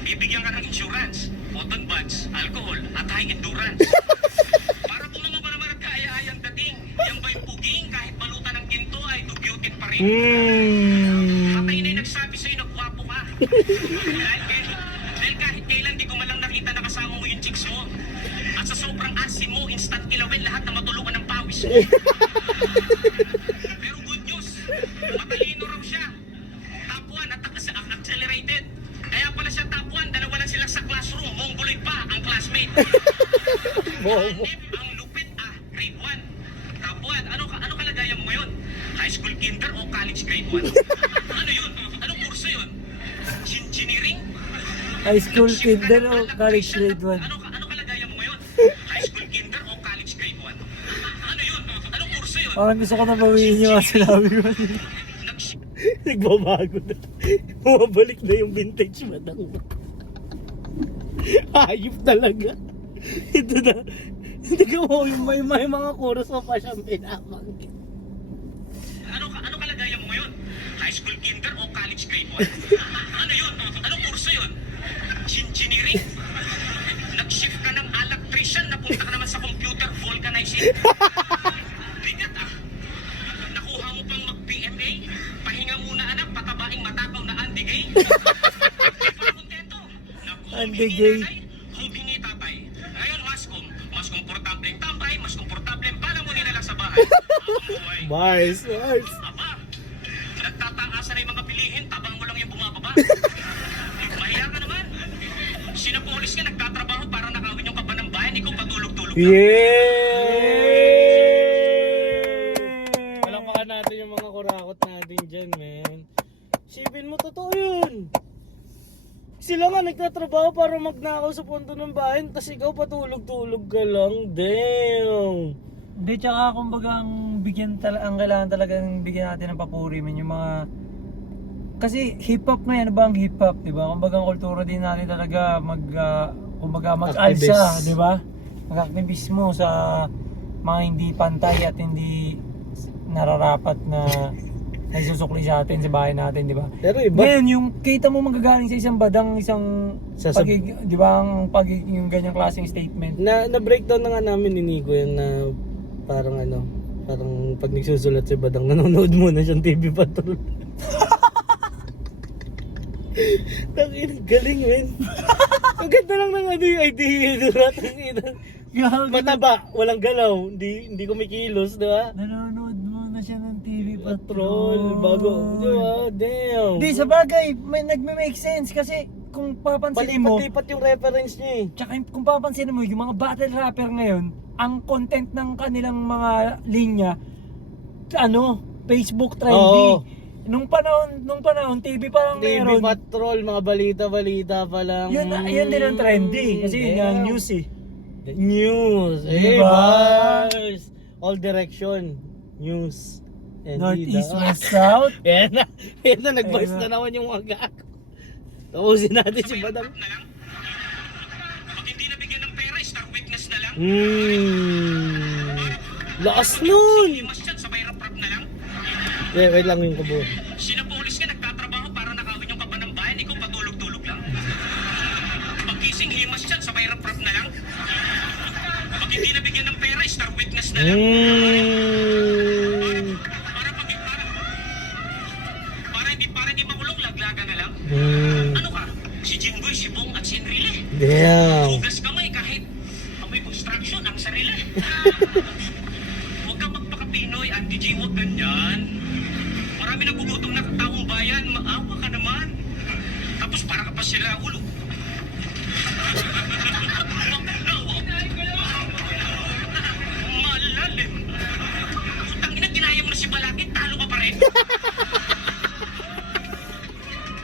Bibigyan ka ng insurance, cotton buds, alcohol, at high endurance. Para kung mga naman at kaaya-ayang dating, yan ba'y puging kahit balutan ng ginto ay dugyutin pa rin. Patay na yung nagsabi sa'yo na gwapo ka. Dahil kahit kailan di ko malang nakita na kasama mo yung chicks mo. At sa sobrang asin mo, instant kilawin lahat na matulungan ng pawis mo. Pero good news, matalino raw siya. Top 1 at accelerated. Kaya pala siya top 1, dalawa lang sila sa classroom. Mongoloid pa ang classmate. Ang lupit grade 1. Top 1, ano kalagayan mo ngayon? High school kinder o college grade 1? Ano yun? Anong kurso yun? Engineering? High school kinder o college grade 1? Ano kalagayan mo ngayon? High school kinder o college grade 1? Ano yun? Anong kurso yun? Parang gusto ko na bawiin yung mga sinabi ko. Nagbabago na. Bumabalik na yung vintage madang. Hayop talaga. Ito na. Hindi ka mo yung may mga chorus mo pa siyang pinabanggit. Ano kalagayan mo ngayon? High school kinder o college grade 1? Ano yun? Anong kurso yun? Engineering? Nag-shift ka ng electrician, napunta ka naman sa computer vulcanizing. Bigat Nakuha mo pang bigay. Humingi tatay. Ngayon, mas komportableng tambay, mas komportableng palamunin na lang sa bahay. Ang buhay. Bars. Aba, nagtataasan na yung mga bilihin, tabang mo lang yung bumababa. Mahiya ka naman. Sinapulis ka, nagtatrabaho para nakawin yung kaba ng bayan, ikaw patulog-tulog lang. Yeah! Palakpakan natin yung mga kurakot natin dyan, man. Sipin mo, totoo yun. Sila nga nagtatrabaho para magnakaw sa punto ng bayan, tas ikaw patulog-tulog ka lang. Damn! Hindi, tsaka kumbaga ang kailangan talagang bigyan natin ng papuri man yung mga... Kasi hip-hop na yan, ano ba ang hip-hop, di ba? Kumbaga ang kultura din natin talaga mag-alsa, Activist. di ba? Mag-activismo sa mga hindi pantay at hindi nararapat na naisusukli sa atin, sa bahay natin, di ba? Pero iba. Ngayon, yung kita mo manggagaling sa isang badang, di ba, yung ganyang klaseng statement. Na-breakdown na nga namin ni Nico yan na parang pag nagsusulat si Badang, nanonood muna siyang TV Patrol. Galing, men. Ang ganda lang ng yung idea. Mataba, walang galaw, hindi kumikilos, di ba? Nanonood muna siya ng TV Patrol, bago, di ba? Damn. Di, sa bagay, nagme-make sense kasi kung papansin mo, Palipat-lipat yung reference niya eh. tsaka kung papansin mo, yung mga battle rapper ngayon, ang content ng kanilang mga linya, Facebook trendy. Oo. Nung panahon, TV pa lang TV meron. Patrol, mga balita pa lang. Yun din ang trendy. Kasi yun yung news eh. News. Diba? Bars. All direction. News. And North, East, West, South. Yan na, nag-voice na naman yung mga gago. Tapusin natin si Badang. Na lang. Pag hindi nabigyan ng pera, star witness na lang. Lakas nun. Mas yan, sabay rap-rap na lang. Wait lang yung kabo. Sinapulis ka, nagtatrabaho para nakawin yung kaba ng bayan, ikaw patulog-tulog lang. Pagkising himas yan, sabay rap-rap na lang. Pag hindi nabigyan ng pera, star witness na lang. Para hindi makulong, laglaga na lang. Ano ka? Si Jimboy, si Bong at si Enrile. Damn. Hugas kamay kahit amoy construction ang sarili. Huwag ka magpaka-Pinoy, Auntie G, huwag ganyan. Marami nagugutom na taong bayan, maawa ka naman. Tapos para ka pa sila ulo. Malalim. Putang ina, ginaya mo na si Balakid, talo ka pa rin.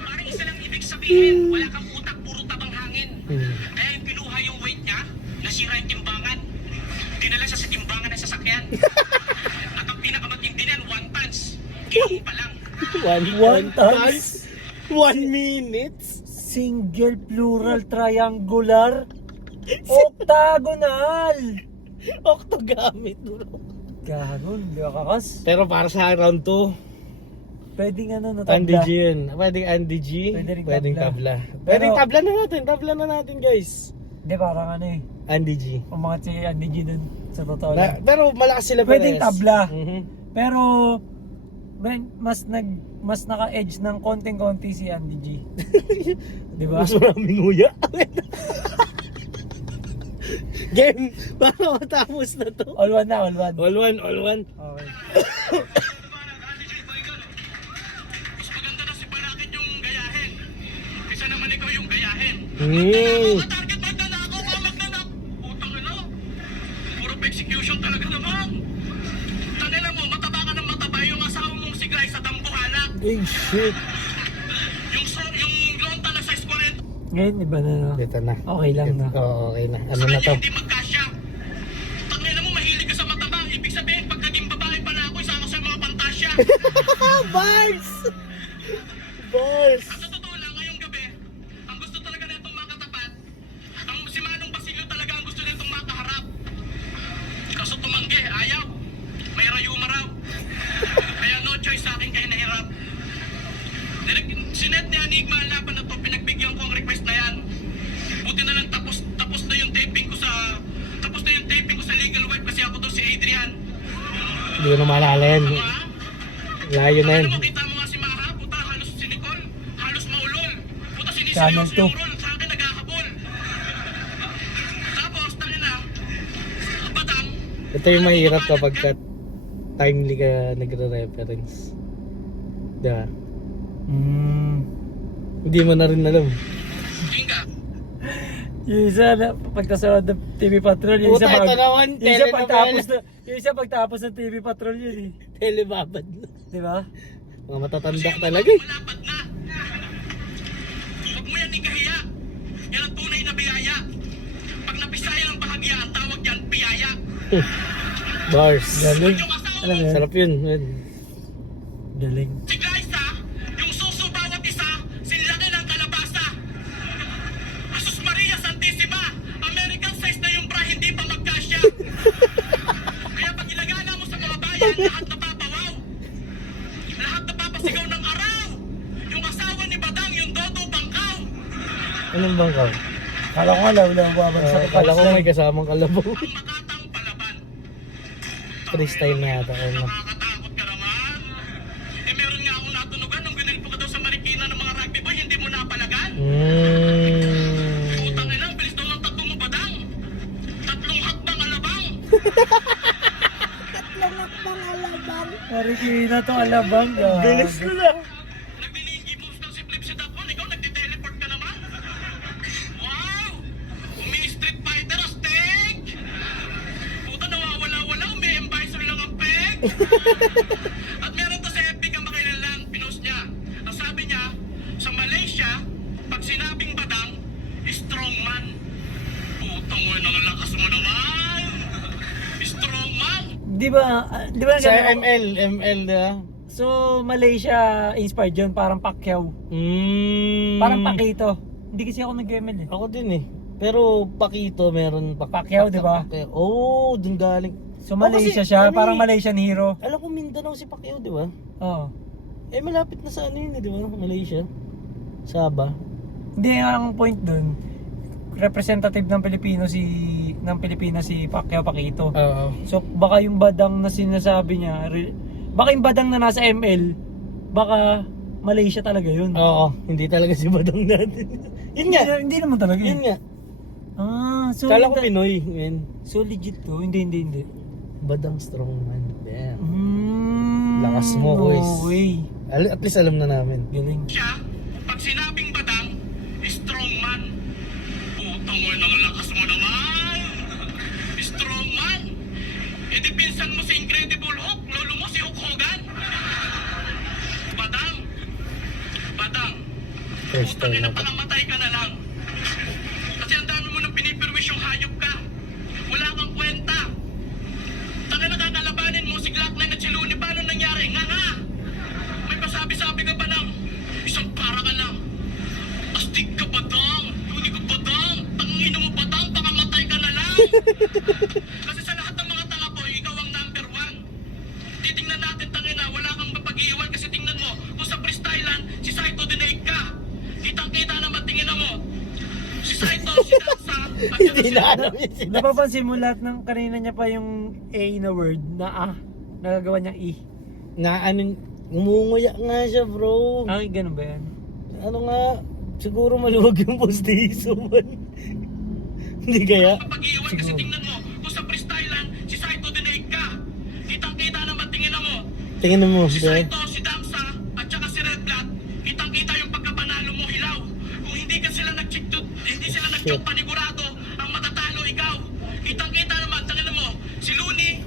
Parang isa lang ibig sabihin, wala kang utak, puro tabang hangin. Kaya yung pinuha yung weight niya, nasira yung timbangan. Dinala siya sa timbangan ng sasakyan. At ang pinakamatindi niyan, 1 tons. Kilo pa lang. One tons? 1 minute? Single, plural, triangular, octagonal. Octogamit, bro. Gagon, di ba kakas? Pero para sa round 2, Pwedeng Andy G yun. Pwedeng Andy G, Pwede rin pwedeng tabla. tabla. Pwedeng tabla na natin guys. Hindi, parang Andy G. umangat si Andy G dun, sa totoo lang. Pero malakas sila Pwedeng pares. tabla. Mhm. Pero, mas naka-edge ng konting-konti si Andy G. Di ba? Mas maraming nguya. Game, para matapos na to. All one na, all one. All one. Okay. Mas maganda na si Balakid yung gayahin. Kaysa naman ikaw yung gayahin. Target magnanakaw ka, magnanakaw. Putang ina. Puro execution talaga naman. Tanila mo, mataba ka ng mataba yung asawa mong si Gray sa Dambuhala. Hey, shit. Yung lonta na size 40. Ngayon, iba na, no? Dito na. Okay lang na. Oo, okay na. Ano Sa na kanya to? hindi magkasya. Tanila mo, mahilig ka sa mataba. Ibig sabihin, pag naging babae pala ako, isa ako sa mga pantasya. Bars! Bars! At sa totoo lang, ngayong gabi, ang gusto talaga na itong makatapat, si Manong Basilio talaga ang gusto na itong makaharap. Kaso tumanggi, ayaw. May rayuma raw. Kaya no choice sa akin kaya nahirap. Sinet ni Enigma ang laban na to, pinagbigyan ko ang request na yan. Buti na lang tapos na yung taping ko sa legal wife kasi ako to si Adrian. Hindi ko na maalala yan. Ha? Layo na yan. Ano mo, kita mo nga si Maha, puta, halos si Nicole, halos maulol. Puta, Channel siniseryoso 2. yung role, sa akin naghahabol. Ito yung mahirap kapag timely ka nagre-reference. Diba? Hindi mo na rin alam. Jinga. Yung isa na pagkasunod ng TV Patrol, yung isa Puta, ito naman, yung isa pagtapos ng TV Patrol yun eh. Telebabad na. Di ba? Mga matatanda talaga eh. Malapad na. Huwag mo yan ikahiya. Yan ang tunay na biyaya. Pag napisaya ng bahagya, ang tawag yan, biyaya. Bars. Galing. Yung asawa Alam mo mo, yun? Sarap yun. Galing. si Glyza, yung suso bawat isa, sinlaki ng kalabasa. Asus Maria Santissima, American size na yung bra, hindi pa magkasya. Kaya pag ilagala mo sa mga bayan, lahat napapawaw. Lahat napapasigaw ng araw. Yung asawa ni Badang, yung Dodo Bangkaw. Anong bangkaw? Kala ko nga lang bumabagsak. Kala ko may kasamang kalabaw. Ang makatang palaban. Freestyle na yata. Nakakatakot ka naman. Eh meron nga akong natunugan nung ginilpo ka daw sa Marikina ng mga rugby boy, hindi mo napalagan. Putang ina, bilis daw ng takbo mo, Badang. 3 hakbang alabang. Marikina to alabang. Bilis ko lang. Nagdilingi moves ng si Flip si Dapon, ikaw nagtiteleport ka naman. Wow! Umi-street fighter astig! Puta, nawawala-wala, umi-embisor lang ang peg. At meron to sa FB kang makilalang pinost niya. Ang sabi niya, sa Malaysia, pag sinabing Badang, strong man. Putang mo, ang lakas mo naman. Strong man. Di ba Sa ganun? ML, diba? So, Malaysia inspired yun, parang Pacquiao. Parang Pakito. Hindi kasi ako nag-ML eh. Ako din eh. Pero Pakito meron Pacquiao, di ba? Oh, dun galing. So, Malaysia kasi, siya, ano parang eh, Malaysian hero. Alam ko Mindanao si Pacquiao, di ba? Oo. Eh malapit na sa ano yun, di ba? Malaysia. Sabah. Hindi, ang point dun, representative ng Pilipinas si Pacquiao Pakito. Oo. So baka yung Badang na sinasabi niya, baka yung Badang na nasa ML, baka Malaysia talaga yun. Oo, hindi talaga si Badang natin. Yun nga. Hindi naman talaga Yun nga. So Kala ko Pinoy. Yun. So legit to? Hindi. Badang strongman. Damn. Lakas mo, boys. No way. At least alam na namin. Galing. Siya, pag sinabing Badang, strong man. Putang mo, ang lakas mo naman. Strong man. E di pinsan mo si Incredible Hulk, lolo mo si Hulk Hogan. Badang. First Putang time ina, na to. pakamatay ka na lang. Kasi ang dami mo nang pinipirwish yung hayop ka. Wala kang kwenta. Tanga nakakalabanin mo si Glock 9 at si Looney. Paano nangyari? Nga! May pasabi-sabi ka pa ng isang para ka lang. Astig ka, Badang. Looney ka, Badang. Tangina mo, Badang. Pakamatay ka na lang. Kasi sa lahat ng mga tanga po, ikaw ang number 1. Titingnan natin, tangina. Wala kang mapag-iwan kasi tingnan mo. Kung sa freestylean, si Saito dinaig ka. Kitang-kita naman, tingin mo. Si Saito, si Dansa, at saka Hindi si na alam yun sila. Napapansin mo lahat ng kanina niya pa yung A na word na nagagawa niyang E. Na ano, umunguya nga siya bro. Ay, ganun ba yan? Ano nga, siguro maluwag yung postizo man. Hindi kaya? pag-iwan kasi tingnan mo. Kung sa freestylean, si Saito dinaig ka. Kitang-kita naman, tingin mo. Tingnan mo, Si bro. Saito, si Damsa, at saka si Red Blood, kitang-kita yung pagkapanalo mo, hilaw. Kung hindi ka sila hindi sila nag-check panigurado, ang matatalo ikaw. Kitang-kita naman, tangin mo, si Looney,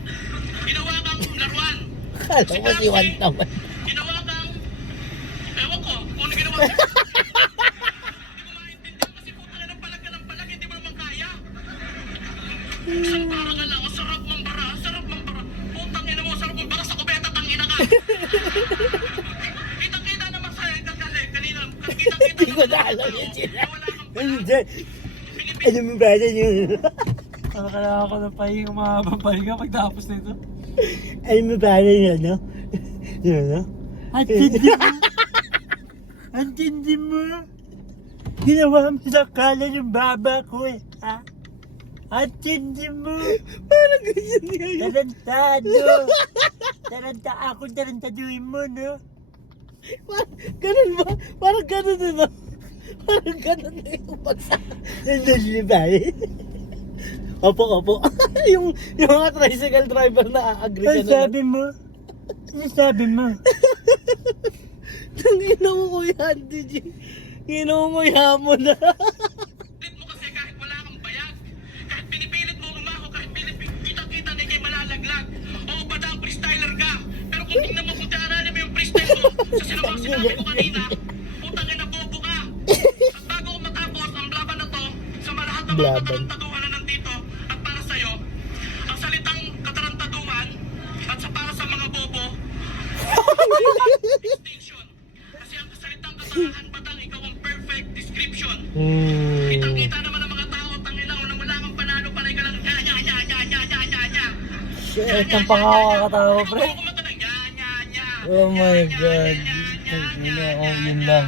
ginawa kang laruan. Kala ko si Juan naman. Ginawa kang, ewan ko, kung ano ginawa ko. Hindi ko maintindihan kasi puta na ng palag ka ng palag, hindi mo naman kaya. Isang para ka lang, ang sarap mambara, ang sarap mambara. Putang ina mo, ang sarap mambara sa kubeta, tangina ka. Kitang-kita naman sa'yo, kanina, kitang-kita Hindi ko na alam yun sila. Ano mo ba yun? Kailangan ko na pahinga mahabang pahinga pagtapos nito. Ano mo ba yun, ano? Yun, ano? Ang tindi mo. Ginawa mo sa kala yung baba ko eh. Ha? Ang tindi mo. Parang ganyan ngayon. Taranta ako, tarantaduin mo, no? Ganun ba? Parang ganun na. Parang ganun na yung pagsa. Hindi ba? Opo. yung mga tricycle driver na agree ka na. mo? Ano sabi mo? Tangina mo Kuya Andy G. Inumuya mo na. Pilit mo kasi kahit wala kang bayag. Kahit pinipilit mo umaho, kahit kita-kita na ikay malalaglag. Oo, badang freestyler ka. Pero kung tingnan mo, kung aralin mo yung freestyle mo, sa sinabang sinabi ko kanina, putang ina bobo ka. At bago ko matapos ang laban na to, sa lahat ng mga Laban. katarantaduhan na nandito, at para sa'yo, ang salitang katarantaduhan, at sa para sa mga bobo, distinction. Kasi ang salitang katarahan batang ikaw ang perfect description. Kitang-kita naman ang mga tao, tangilaw na wala kang panalo, panay ka lang, nya. Shit, ang pangakakatawa, pre. Ikaw kumatala, nya. Oh my God. Yun lang.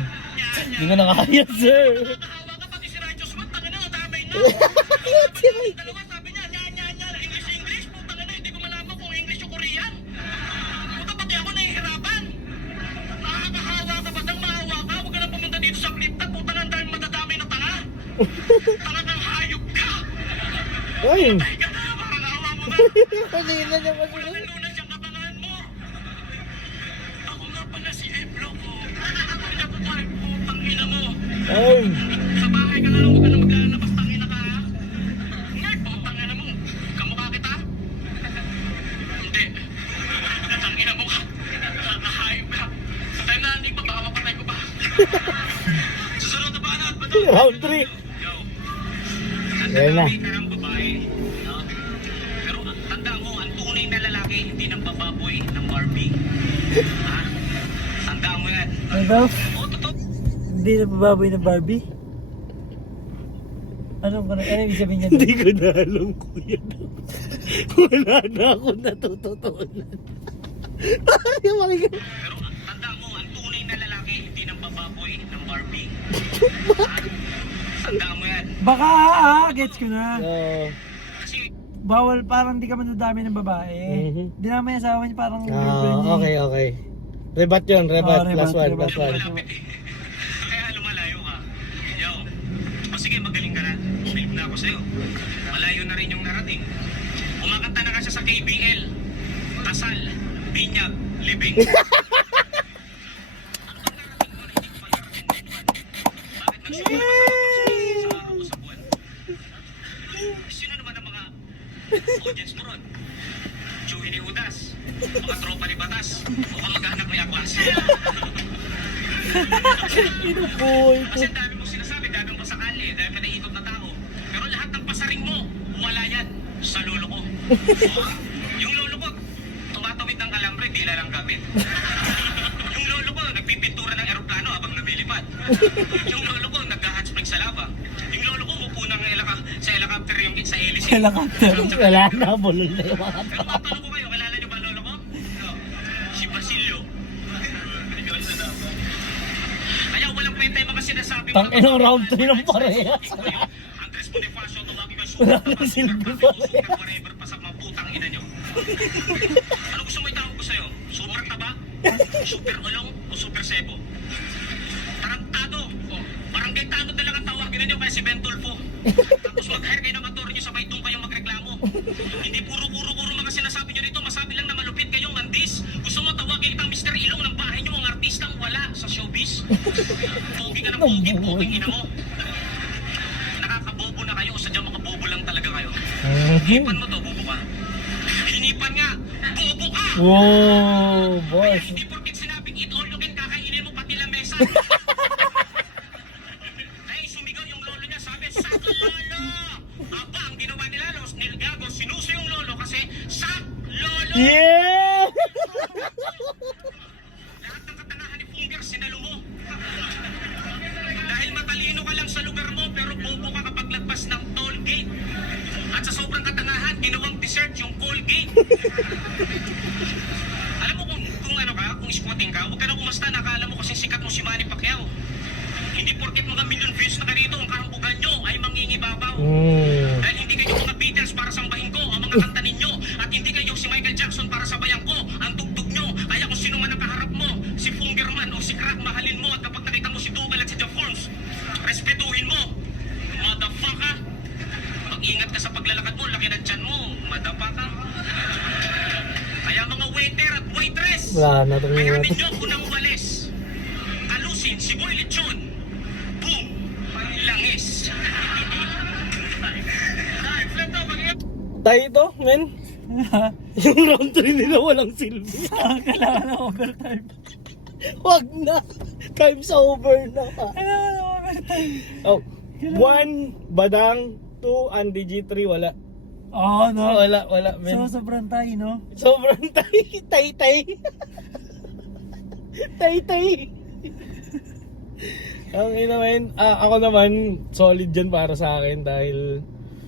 Hindi ko nakakaya, sir. Nakakahawa ka pati si Righteous One, tangina, damay na. Dalawa, sabi niya, nya. English, putang ina, hindi ko malaman kung English o Korean. Puta, pati ako nahihirapan. Nakakahawa ka, batang maawa ka, huwag ka na pumunta dito sa Clipta, putang ang dahil madadamay na tanga. Tanga kang hayop ka. Ay. Ay ka na, makakawa mo na. Kanina niya pa Wala nang lunas yung kapangalan mo. Ako nga pala si Eblo ko. Kaya ko tayo, putang ina mo. Ay. Sa bahay ka na lang, huwag ka na maglalabas, tangina ka ha? Ngay, putang ina mo. Kamukha kita? Hindi. Tangina mo ka. Nakahayop ka. Sa time na hindi pa, baka mapatay ko pa. Susunod na ba na? Round 3. Yo. Ayan na. Tanda ng babae. No? Pero tanda mo, ang tunay na lalaki, hindi ng bababoy ng Barbie. Ha? Tanda mo yan. Ano? Oo, totoo. Hindi na bababoy na Barbie? Ano ibig sabihin niya? Hindi ko na alam Kuya. Wala na ako natututunan. Yung makikinig. Pero tanda mo, ang tunay na lalaki, hindi ng bababoy ng Barbie. Ha? Tanda mo yan. Baka, gets ko na. Kasi Bawal, parang di ka manadami ng babae. Mhm. Di naman yung asawa niya parang girlfriend niya. Okay. Rebat yun, rebat. Oh, rebat, Last one, rebat. last one. malapit eh. Kaya lumalayo ka. Yo. O sige, magaling ka na. Believe na ako sa'yo. Malayo na rin yung narating. Umakanta na ka siya sa KBL. Kasal, binyag, libing. Ano bang narating mo na hindi ko pa narating na ito? Bakit nagsimula ka sa araw o sa buwan? Sino naman ang mga audience mo ron? Chewy ni Udas, mga tropa ni Batas, o kamag-anak ni Aklas. Inupoy ko. Kasi dami mong sinasabi, dami mong pasakali, dami ka naiikot na tao. Pero lahat ng pasaring mo, wala yan sa lolo ko. Yung lolo ko, tumatawid ng alambre, dila lang gamit. Yung lolo ko, nagpipintura ng eroplano habang lumilipad. Yung lolo ko, nag-hot-spring sa lava. Yung lolo ko, upo ng sa helicopter yung sa hélice. Helicopter. Wala na, bulol na yung mga Pero matanong ko kayo, kilala niyo ba lolo ko? Si Basilio. Kaya walang kwenta yung mga sinasabi mo. Tang-inang round 3 ng parehas. Andres Bonifacio, tumawag ka Wala super na silbi pa rin. super forever pa sa mga putang ina nyo. Ano gusto mo itawag ko sa'yo? Super taba? Super ulong? O super sebo? Tarantado? O barangay tanod na lang ang tawagin nyo kaya si Ben Tulfo. Tapos mag-hire kayo ng ator nyo sabay doon kayong magreklamo. Hindi puro mga sinasabi nyo dito. Masabi lang na malupit kayong mandis. Gusto mo tawagin kitang Mr. Ilong ng bahay nyo ang artistang wala sa showbiz? Pogi ka ng pogi, poging ina mo. Nakakabobo na kayo, sadyang mga bobo lang talaga kayo. Hinipan mo to, bobo ka. Hinipan nga, bobo ka! Wow, Kaya boss. hindi porkit sinabing eat all you can, kakainin mo pati lamesa. Kaya sumigaw yung lolo niya, sabi, sak lolo! Aba, ang ginawa nila, Los Nilgago, sinuso yung lolo kasi, sak lolo! Yeah! Lahat ng katangahan ni Funger, sinalo mo. Dahil matalino ka lang sa lugar mo, pero bobo ka kapag lagpas ng toll gate. At sa sobrang katangahan, ginawang dessert yung Colgate. Alam mo kung ano ka, kung squatting ka, huwag ka na umasta, nakala mo kasing sikat mo si Manny Pacquiao. Hindi porket mga million views na karito, ang kahambugan nyo ay mangingibabaw. Dahil hindi kayo mga Beatles para sambahin ko ang mga kanta ninyo. At hindi kayo si Michael Jackson para sabayan ko ang tugtog nyo. Kaya kung sino man ang kaharap mo, si Fungerman o si Crack, mahalin mo. At kapag nakita mo si Dougal at si Jeff Forms, respetuhin mo. Motherfucker! Mag-ingat ka sa paglalakad mo, Wala na itong Kaya ninyo ako nang walis. Alusin si Boy Lechon. Boom! Langis. Ay, flip to, Tayo ito, men. Yung round 3 nila walang silbi. Kailangan ng overtime. Wag na. Time's over na. Kailangan ng overtime. Oh, 1, Badang, 2, Andy G, 3, wala. Oo, no? Wala, men. So, sobrang tayo, no? Sobrang tay. Tay. Ang ina, men. Ako naman, solid dyan para sa akin dahil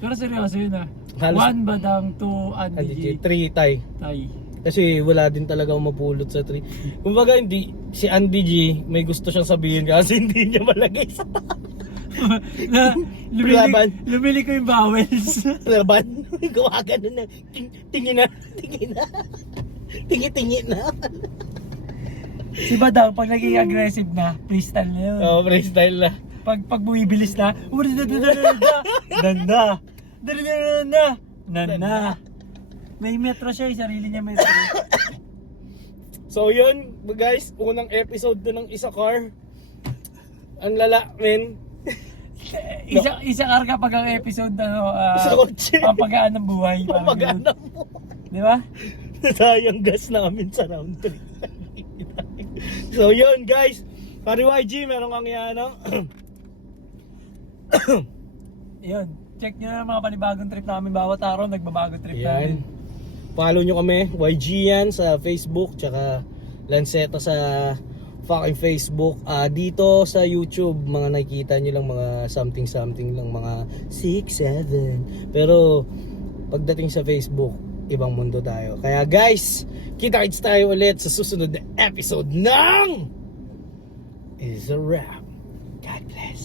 Pero seryoso yun, ah. Halos- 1 Badang, 2 Andy Andy G, G. 3, tay. Tay. Kasi wala din talaga mapulot sa 3. Kumbaga hindi, si Andy G, may gusto siyang sabihin kasi hindi niya malagay sa na, Laban. lumili ko yung vowels. laban. Gawa ganun na. Tingin na. Tingi na. Si Badang, pag naging aggressive na, freestyle na yun. Oh, freestyle na. Pag bumibilis na, nanda. May metro siya, yung sarili niya metro. So yun, guys, unang episode na ng Isa Car. Ang lala, men. Isa karga pag ang episode na Sa kotse. pampagaan ng buhay. parang Pamagana ganun. mo. Di ba? Sayang gas namin sa round 3. So yun, guys. Pari YG, meron kang ano? Yun. Check nyo na mga panibagong trip namin. Bawat araw, nagbabagong trip Yan. namin. Follow nyo kami, YG yan sa Facebook, tsaka Lanceta sa fucking Facebook. Dito sa YouTube, mga nakikita nyo lang mga something lang, mga 6, 7. Pero pagdating sa Facebook, ibang mundo tayo. Kaya guys, kita-kits tayo ulit sa susunod na episode ng Is a Wrap. God bless.